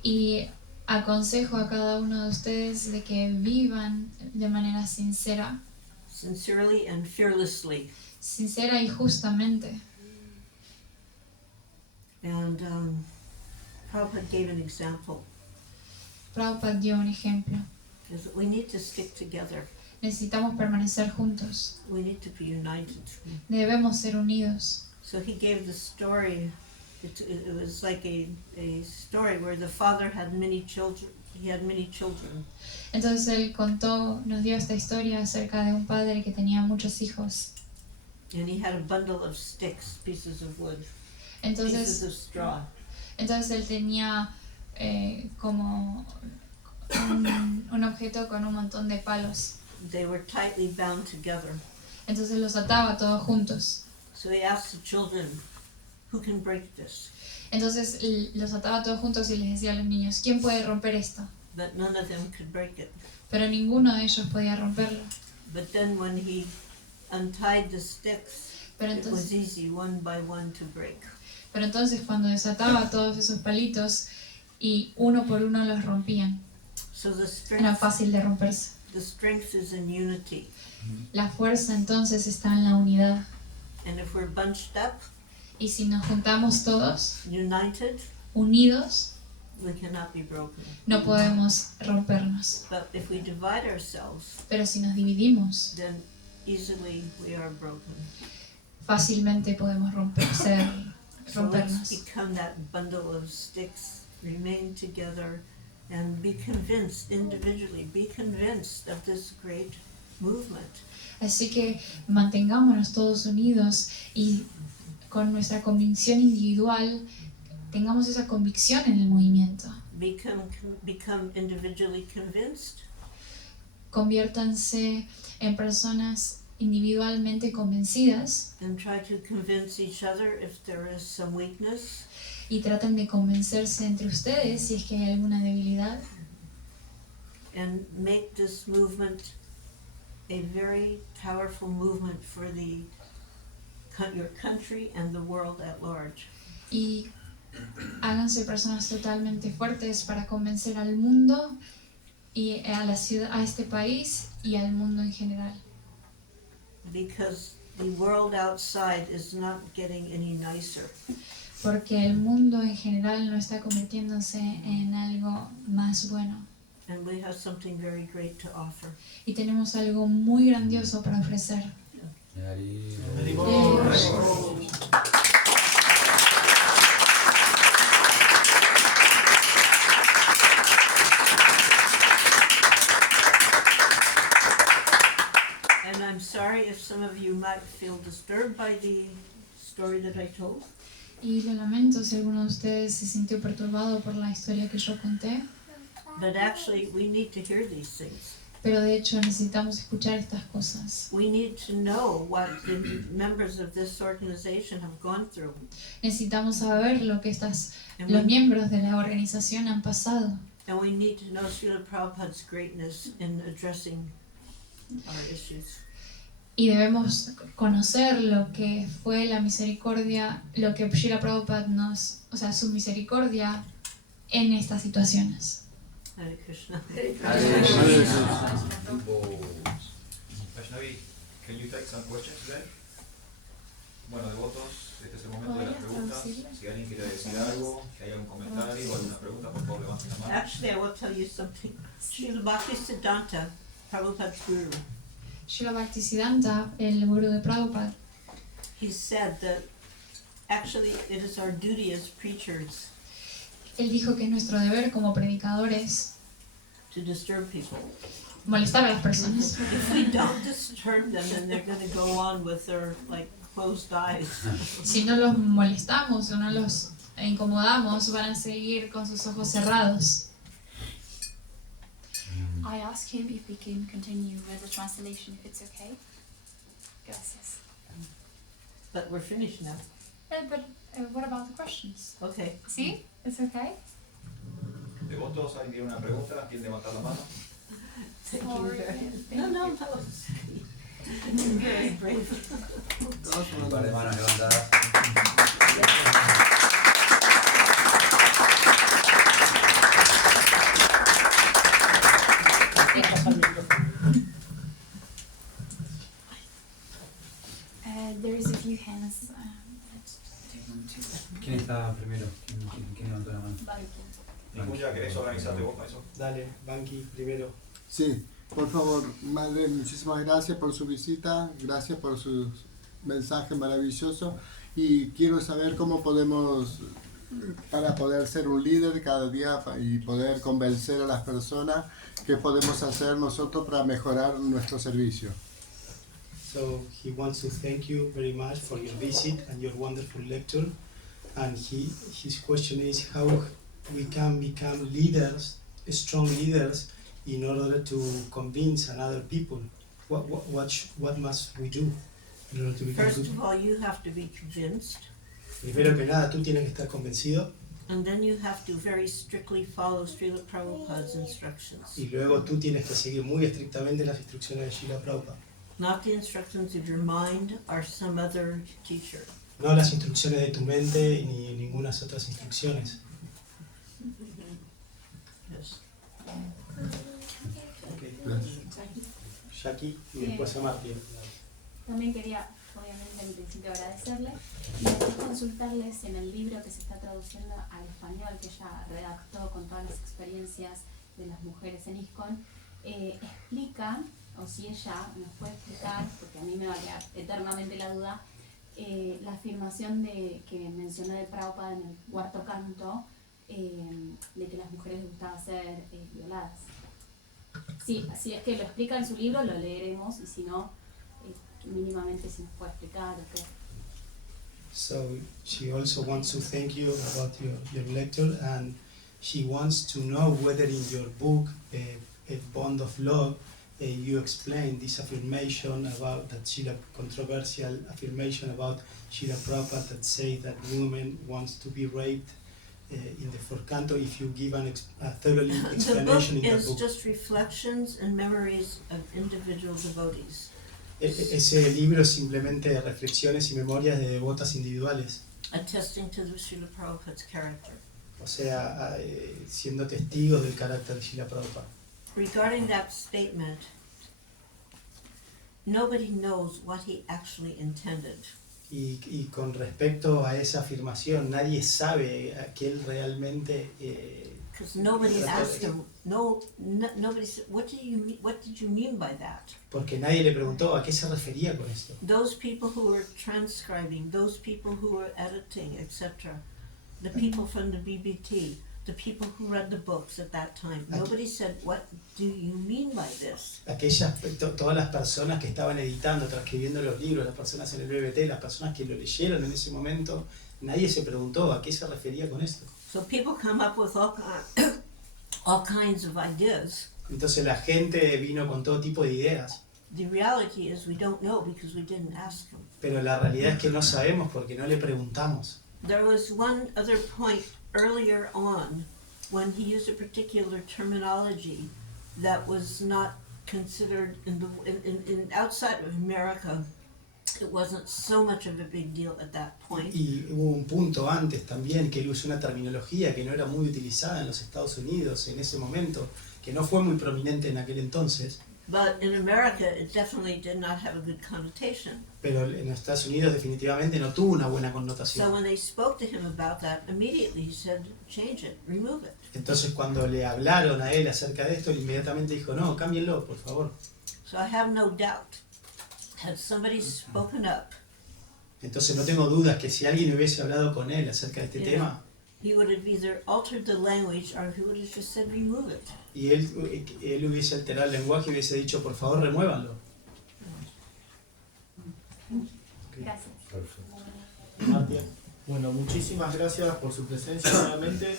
y aconsejo a cada uno de ustedes de que vivan de manera sincera And fearlessly. y justamente. And Prabhupada gave an example, Prabhupada dio un ejemplo. is that we need to stick together. Necesitamos permanecer juntos. We need to be united. Debemos ser unidos. So he gave the story, it was like a story where the father had many children, he had many children. Entonces él nos dio esta historia acerca de un padre que tenía muchos hijos. And he had a bundle of sticks, pieces of wood, pieces Entonces, of straw. entonces él tenía como un objeto con un montón de palos. They were tightly bound together. Entonces los ataba todos juntos. So he asked the children, who can break this? Entonces los ataba todos juntos y les decía a los niños, ¿quién puede romper esto? But none of them could break it. Pero ninguno de ellos podía romperlo. But then when he untied the sticks, Pero it was entonces, easy one by one to break. pero entonces cuando desataba todos esos palitos y uno por uno los rompían, So the era strength, fácil de romperse. the strength is in unity. La fuerza entonces está en la unidad. And if we're bunched up, Y si nos juntamos todos, united, unidos, we cannot be broken. no podemos rompernos. But if we divide ourselves, Pero si nos dividimos, then easily we are broken. fácilmente podemos So let's rompernos. become that bundle of sticks, remain together, and be convinced individually, be convinced of this great movement. Así que mantengámonos todos unidos y con nuestra convicción individual tengamos esa convicción en el movimiento. Become individually convinced, Conviértanse en personas individualmente convencidas and try to convince each other if there is some weakness. y traten de convencerse entre ustedes si es que hay alguna debilidad and make this movement a very powerful movement for your country and the world at large. y háganse personas totalmente fuertes para convencer al mundo y a la ciudad, a este país y al mundo en general. Because the world outside is not getting any nicer. Porque el mundo en general no está convirtiéndose en algo más bueno. And we have something very great to offer. Y tenemos algo muy grandioso para ofrecer. And I'm sorry if some of you might feel disturbed by the story that I told. Y lo lamento si alguno de ustedes se sintió perturbado por la historia que yo conté, But actually, we need to hear these things. pero de hecho necesitamos escuchar estas cosas. We need to know what the members of this organization have gone through. Necesitamos saber lo que And los we, miembros de la organización han pasado. and we need to know Srila Prabhupada's greatness in addressing our issues. Y debemos conocer lo que fue la misericordia, lo que Srila Prabhupada su misericordia en estas situaciones. Hare Krishna. Vaishnavi, can you take some questions today? Bueno, devotos, este es el momento de las preguntas. Si alguien quiere decir algo, si hay algún comentario o alguna pregunta, por favor levanten la mano. Actually, I will tell you something. Srila Bhaktisiddhanta, Prabhupada's guru, Srila Bhaktisiddhanta, el gurú de Prabhupada, he said that actually it is our duty as preachers él dijo que es nuestro deber como predicadores to disturb people. molestar a las personas. If we don't disturb them, then they're going to go on with their closed eyes. Si no los molestamos o no los incomodamos, van a seguir con sus ojos cerrados. I asked him if we can continue with the translation, if it's okay. Gracias. But we're finished now. But what about the questions? Okay. See? It's okay? Devotos, ¿alguien tiene una pregunta? ¿Quieren levantar la mano? Thank you Sorry, very thank No, no, no. You're very brave. Un par de manos levantadas. There is a few hands. ¿Quién está primero? ¿Quién levantó la mano? Nicuya, ¿querés organizarte vos para eso? Dale, Banqui primero. Sí, por favor, Madre, muchísimas gracias por su visita, gracias por su mensaje maravilloso y quiero saber cómo podemos, para poder ser un líder cada día y poder convencer a las personas, qué podemos hacer nosotros para mejorar nuestro servicio. So he wants to thank you very much for your visit and your wonderful lecture. And his question is how we can become leaders, strong leaders, in order to convince another people. What must we do in order to become First good? of all, you have to be convinced, Primero que nada, tú tienes que estar convencido and then you have to very strictly follow Srila Prabhupada's instructions. y luego tú tienes que seguir muy estrictamente las instrucciones de Srila Prabhupada. Not the instructions of your mind or some other teacher. No las instrucciones de tu mente ni ninguna otras instrucciones. Yes. Okay. Jackie y después a Martín. También quería, obviamente, en principio agradecerle y después consultarles en el libro que se está traduciendo al español, que ella redactó con todas las experiencias de las mujeres en ISKCON, explica, o si ella nos puede explicar, porque a mí me va a quedar eternamente la duda, la afirmación que mencionó de Prabhupada en el cuarto canto, de que las mujeres les gustaba ser violadas. Sí, si es que lo explica en su libro, lo leeremos, y si no, mínimamente si nos puede explicar o qué. So she also wants to thank you about your lecture, and she wants to know whether in your book, A Bond of Love, you explain this affirmation about that controversial affirmation about Srila Prabhupada that say that women wants to be raped in the fourth canto if you give a thoroughly The book explanation in the is book. just reflections and memories of individual devotees. Ese libro es simplemente reflexiones y memorias de devotas individuales, Attesting to the Srila Prabhupada's character. o sea, siendo testigos del carácter de Srila Prabhupada. Regarding that statement, nobody knows what he actually intended. Y con respecto a esa afirmación, nadie sabe a qué él realmente Because nobody asked him, nobody said, what did you mean by that? porque nadie le preguntó a qué se refería con esto. Those people who were transcribing, those people who were editing, etc., the people from the BBT, the people who read the books at that time, nobody said, what do you mean by this? Todas las personas que estaban editando, transcribiendo los libros, las personas en el BBT, las personas que lo leyeron en ese momento, nadie se preguntó a qué se refería con esto. So people come up with all kinds of ideas. Entonces la gente vino con todo tipo de ideas, The reality is we don't know because we didn't ask him. pero la realidad es que no sabemos porque no le preguntamos. There was one other point earlier on when he used a particular terminology that was not considered in outside of America. It wasn't so much of a big deal at that point. Y hubo un punto antes también que él usó una terminología que no era muy utilizada en los Estados Unidos en ese momento, que no fue muy prominente en aquel entonces, But in America, it definitely did not have a good connotation. pero en los Estados Unidos definitivamente no tuvo una buena So connotación. when they spoke to him about that, immediately he said, change it, remove it. Entonces cuando le hablaron a él acerca de esto, él inmediatamente dijo, no, cámbienlo, por favor. So I have no doubt, had somebody spoken up, Entonces no tengo dudas que si alguien hubiese hablado con él acerca de este Yeah. tema, he would have either altered the language or he would have just said, remove it. y él hubiese alterado el lenguaje y hubiese dicho, por favor, remuévanlo. Gracias. Martín. Bueno, muchísimas gracias por su presencia nuevamente.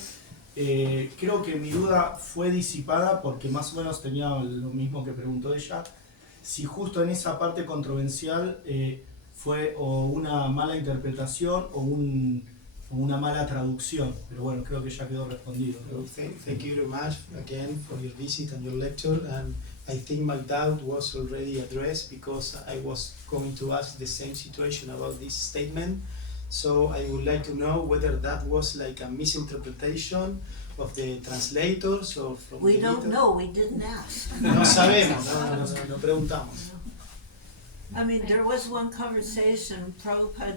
Creo que mi duda fue disipada porque más o menos tenía lo mismo que preguntó ella. Si justo en esa parte controversial fue o una mala interpretación o una mala traducción. Pero bueno, creo que ya quedó respondido. So thank you very much again for your visit and your lecture, and I think my doubt was already addressed because I was going to ask the same situation about this statement. So I would like to know whether that was like a misinterpretation of the translators or from We the don't editor. know, we didn't ask. No sabemos, no preguntamos. I mean, there was one conversation Prabhupada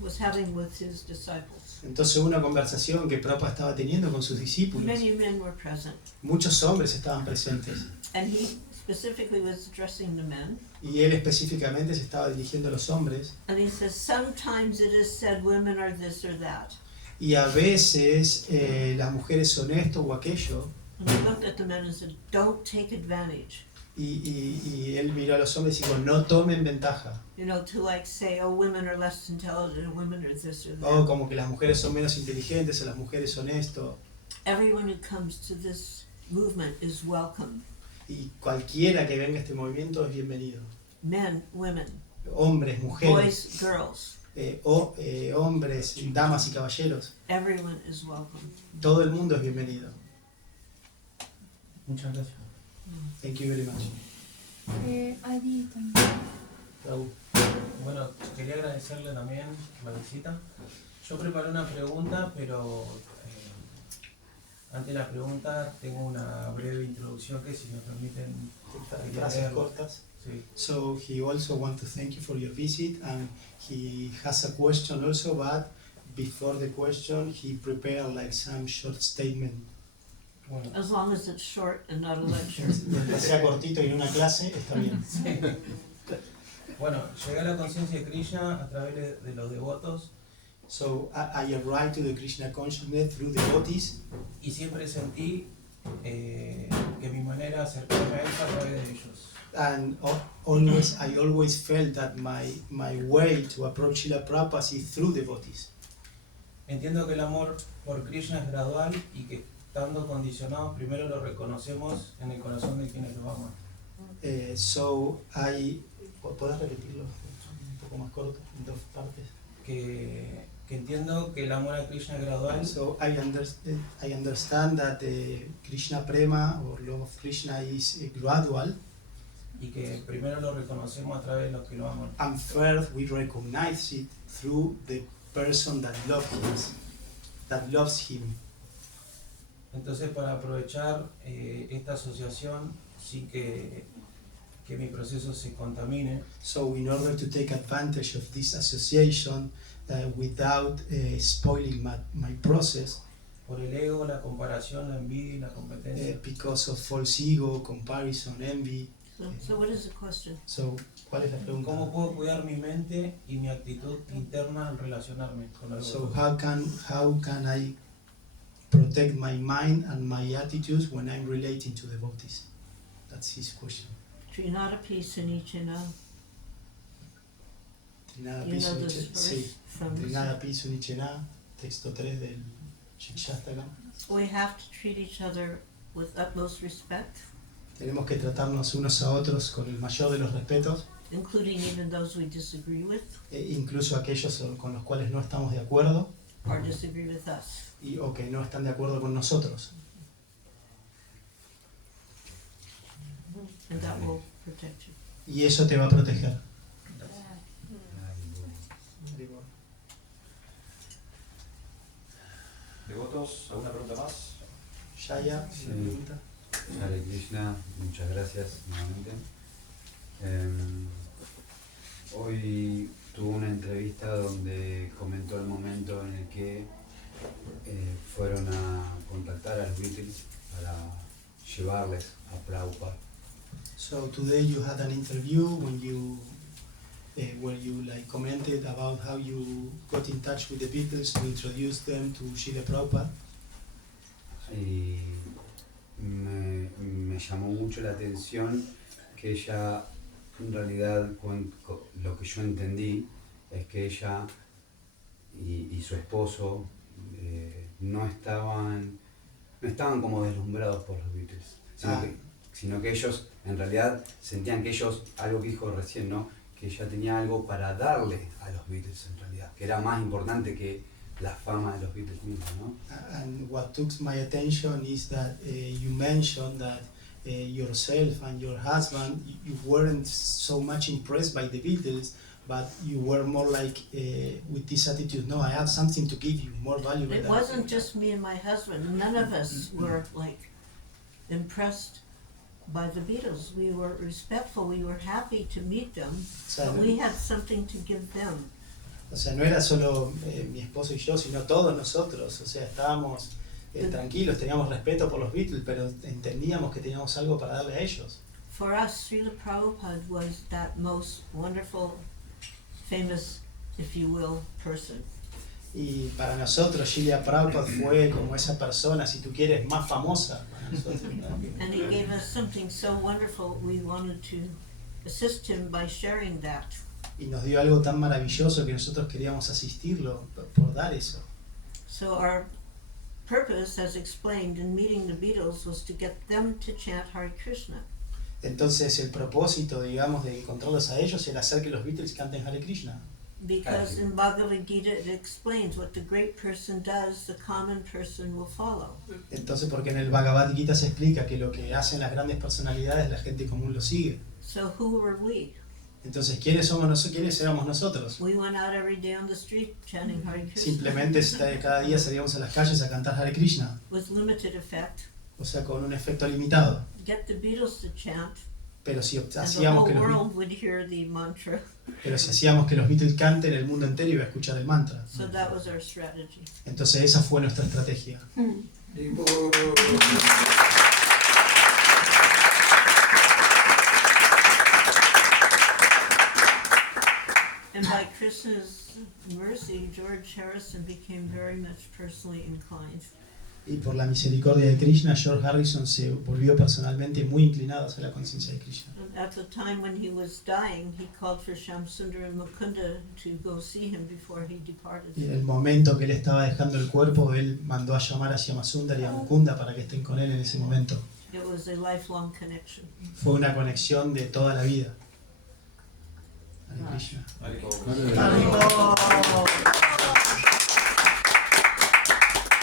was having with his disciples. Entonces hubo una conversación que Prabhupada estaba teniendo con sus discípulos. Many men were present, Muchos hombres estaban presentes and he specifically was addressing the men. y él específicamente se estaba dirigiendo a los hombres. And he says, sometimes it is said women are this or that. Y a veces las mujeres son esto o aquello, And he looked at the men and said, don't take advantage. y él miró a los hombres y dijo, no tomen ventaja. You know, to like say, oh, women are less intelligent, or women are this or that. O como que las mujeres son menos inteligentes o las mujeres son esto. Everyone who comes to this movement is welcome. Y cualquiera que venga a este movimiento es bienvenido. Men, women, Hombres, mujeres, boys, girls, hombres, damas y caballeros. everyone is welcome. Todo el mundo es bienvenido. Muchas gracias. Thank you very much. Allí también. Raúl. Bueno, quería agradecerle también la visita. Yo preparé una pregunta, pero antes de la pregunta tengo una breve introducción que, si me permiten, Frases cortas. sí. So he also wants to thank you for your visit, and he has a question also, but before the question he prepared like some short statement. Bueno, As long as it's short and not a lecture. Mientras sea cortito y en una clase, está bien. bueno, llegué a la conciencia de Krishna a través de los devotos So I arrived to the Krishna consciousness through devotees, y siempre sentí que mi manera de acercarme a él fue a través de ellos. and I always felt that my way to approach Srila Prabhupada is through devotees. Entiendo que el amor por Krishna es gradual y que estando condicionados primero lo reconocemos en el corazón de quienes lo aman. ¿Puedes repetirlo un poco más corto, en dos partes? Que que entiendo que el amor a Krishna es gradual. So I understand that the Krishna Prema or love of Krishna is gradual. Y que primero lo reconocemos a través de los que lo aman. And first we recognize it through the person that loves him. Entonces, para aprovechar esta asociación sin que mi proceso se contamine, So in order to take advantage of this association without spoiling my process, por el ego, la comparación, la envidia y la competencia, because of false ego, comparison, envy. So what is the question? So, ¿cuál es la pregunta? ¿cómo puedo cuidar mi mente y mi actitud interna al relacionarme con algo? So how can I protect my mind and my attitudes when I'm relating to devotees? That's his question. Trinadapi Sunichena. Trinadapi You know this Sunichena. Sí. verse from Trinadapi Sunichena, texto 3 del Shikshastaka. We have to treat each other with utmost respect, Tenemos que tratarnos unos a otros con el mayor de los respetos, including even those we disagree with incluso aquellos con los cuales no estamos de acuerdo or disagree with us. o que no están de acuerdo con nosotros. And that will protect you. Y eso te va a proteger. ¿Devotos? ¿Alguna pregunta más? Shaya, Sí. una pregunta. Hare Krishna, muchas gracias nuevamente. Hoy tuve una entrevista donde comentó el momento en el que fueron a contactar a los Beatles para llevarles a Prabhupada. So today you had an interview when you where you like commented about how you got in touch with the Beatles to introduce them to Srila Prabhupada. Y me llamó mucho la atención que ella, en realidad, lo que yo entendí es que ella y su esposo no estaban como deslumbrados por los Beatles, sino que ellos en realidad sentían que ellos, algo que dijo recién, ¿no? Que ella tenía algo para darle a los Beatles en realidad, que era más importante que la fama de los Beatles mismos, ¿no? And what took my attention is that you mentioned that yourself and your husband, you weren't so much impressed by the Beatles, but you were more like with this attitude, no, I have something to give you, more valuable. It wasn't just me and my husband. None of us were like impressed by the Beatles. We were respectful. We were happy to meet them, but we had something to give them. O sea, no era solo mi esposo y yo, sino todos nosotros. O sea, estábamos tranquilos, teníamos respeto por los Beatles, pero entendíamos que teníamos algo para darle a ellos. For us, Srila Prabhupada was that most wonderful, famous, if you will, person. Y para nosotros, Srila Prabhupada fue como esa persona, si tú quieres, más famosa para nosotros. And he gave us something so wonderful, we wanted to assist him by sharing that. Y nos dio algo tan maravilloso que nosotros queríamos asistirlo por dar eso. So our purpose, as explained in meeting the Beatles, was to get them to chant Hare Krishna. Entonces el propósito, digamos, de encontrarlos a ellos era hacer que los Beatles canten Hare Krishna. Because in Bhagavad Gita it explains what the great person does, the common person will follow. Entonces, porque en el Bhagavad Gita se explica que lo que hacen las grandes personalidades, la gente común lo sigue. So who were we? Entonces, ¿quiénes éramos nosotros? We went out every day on the street chanting Hare Krishna. Simplemente cada día salíamos a las calles a cantar Hare Krishna. With limited effect. O sea, con un efecto limitado. Get the Beatles to chant. Pero si and the hacíamos whole que world would hear the mantra. Pero si hacíamos que los Beatles canten, el mundo entero iba a escuchar el mantra. So that was our strategy. Entonces esa fue nuestra estrategia. And by Krishna's mercy, George Harrison became very much personally inclined. Y por la misericordia de Krishna, George Harrison se volvió personalmente muy inclinado hacia la conciencia de Krishna. And at the time when he was dying, he called for Shamsundar and Mukunda to go see him before he departed. Y en el momento que él estaba dejando el cuerpo, él mandó a llamar a Shyamasundar y a Mukunda para que estén con él en ese momento. It was a lifelong connection. Fue una conexión de toda la vida. Hare Krishna. Hare Krishna.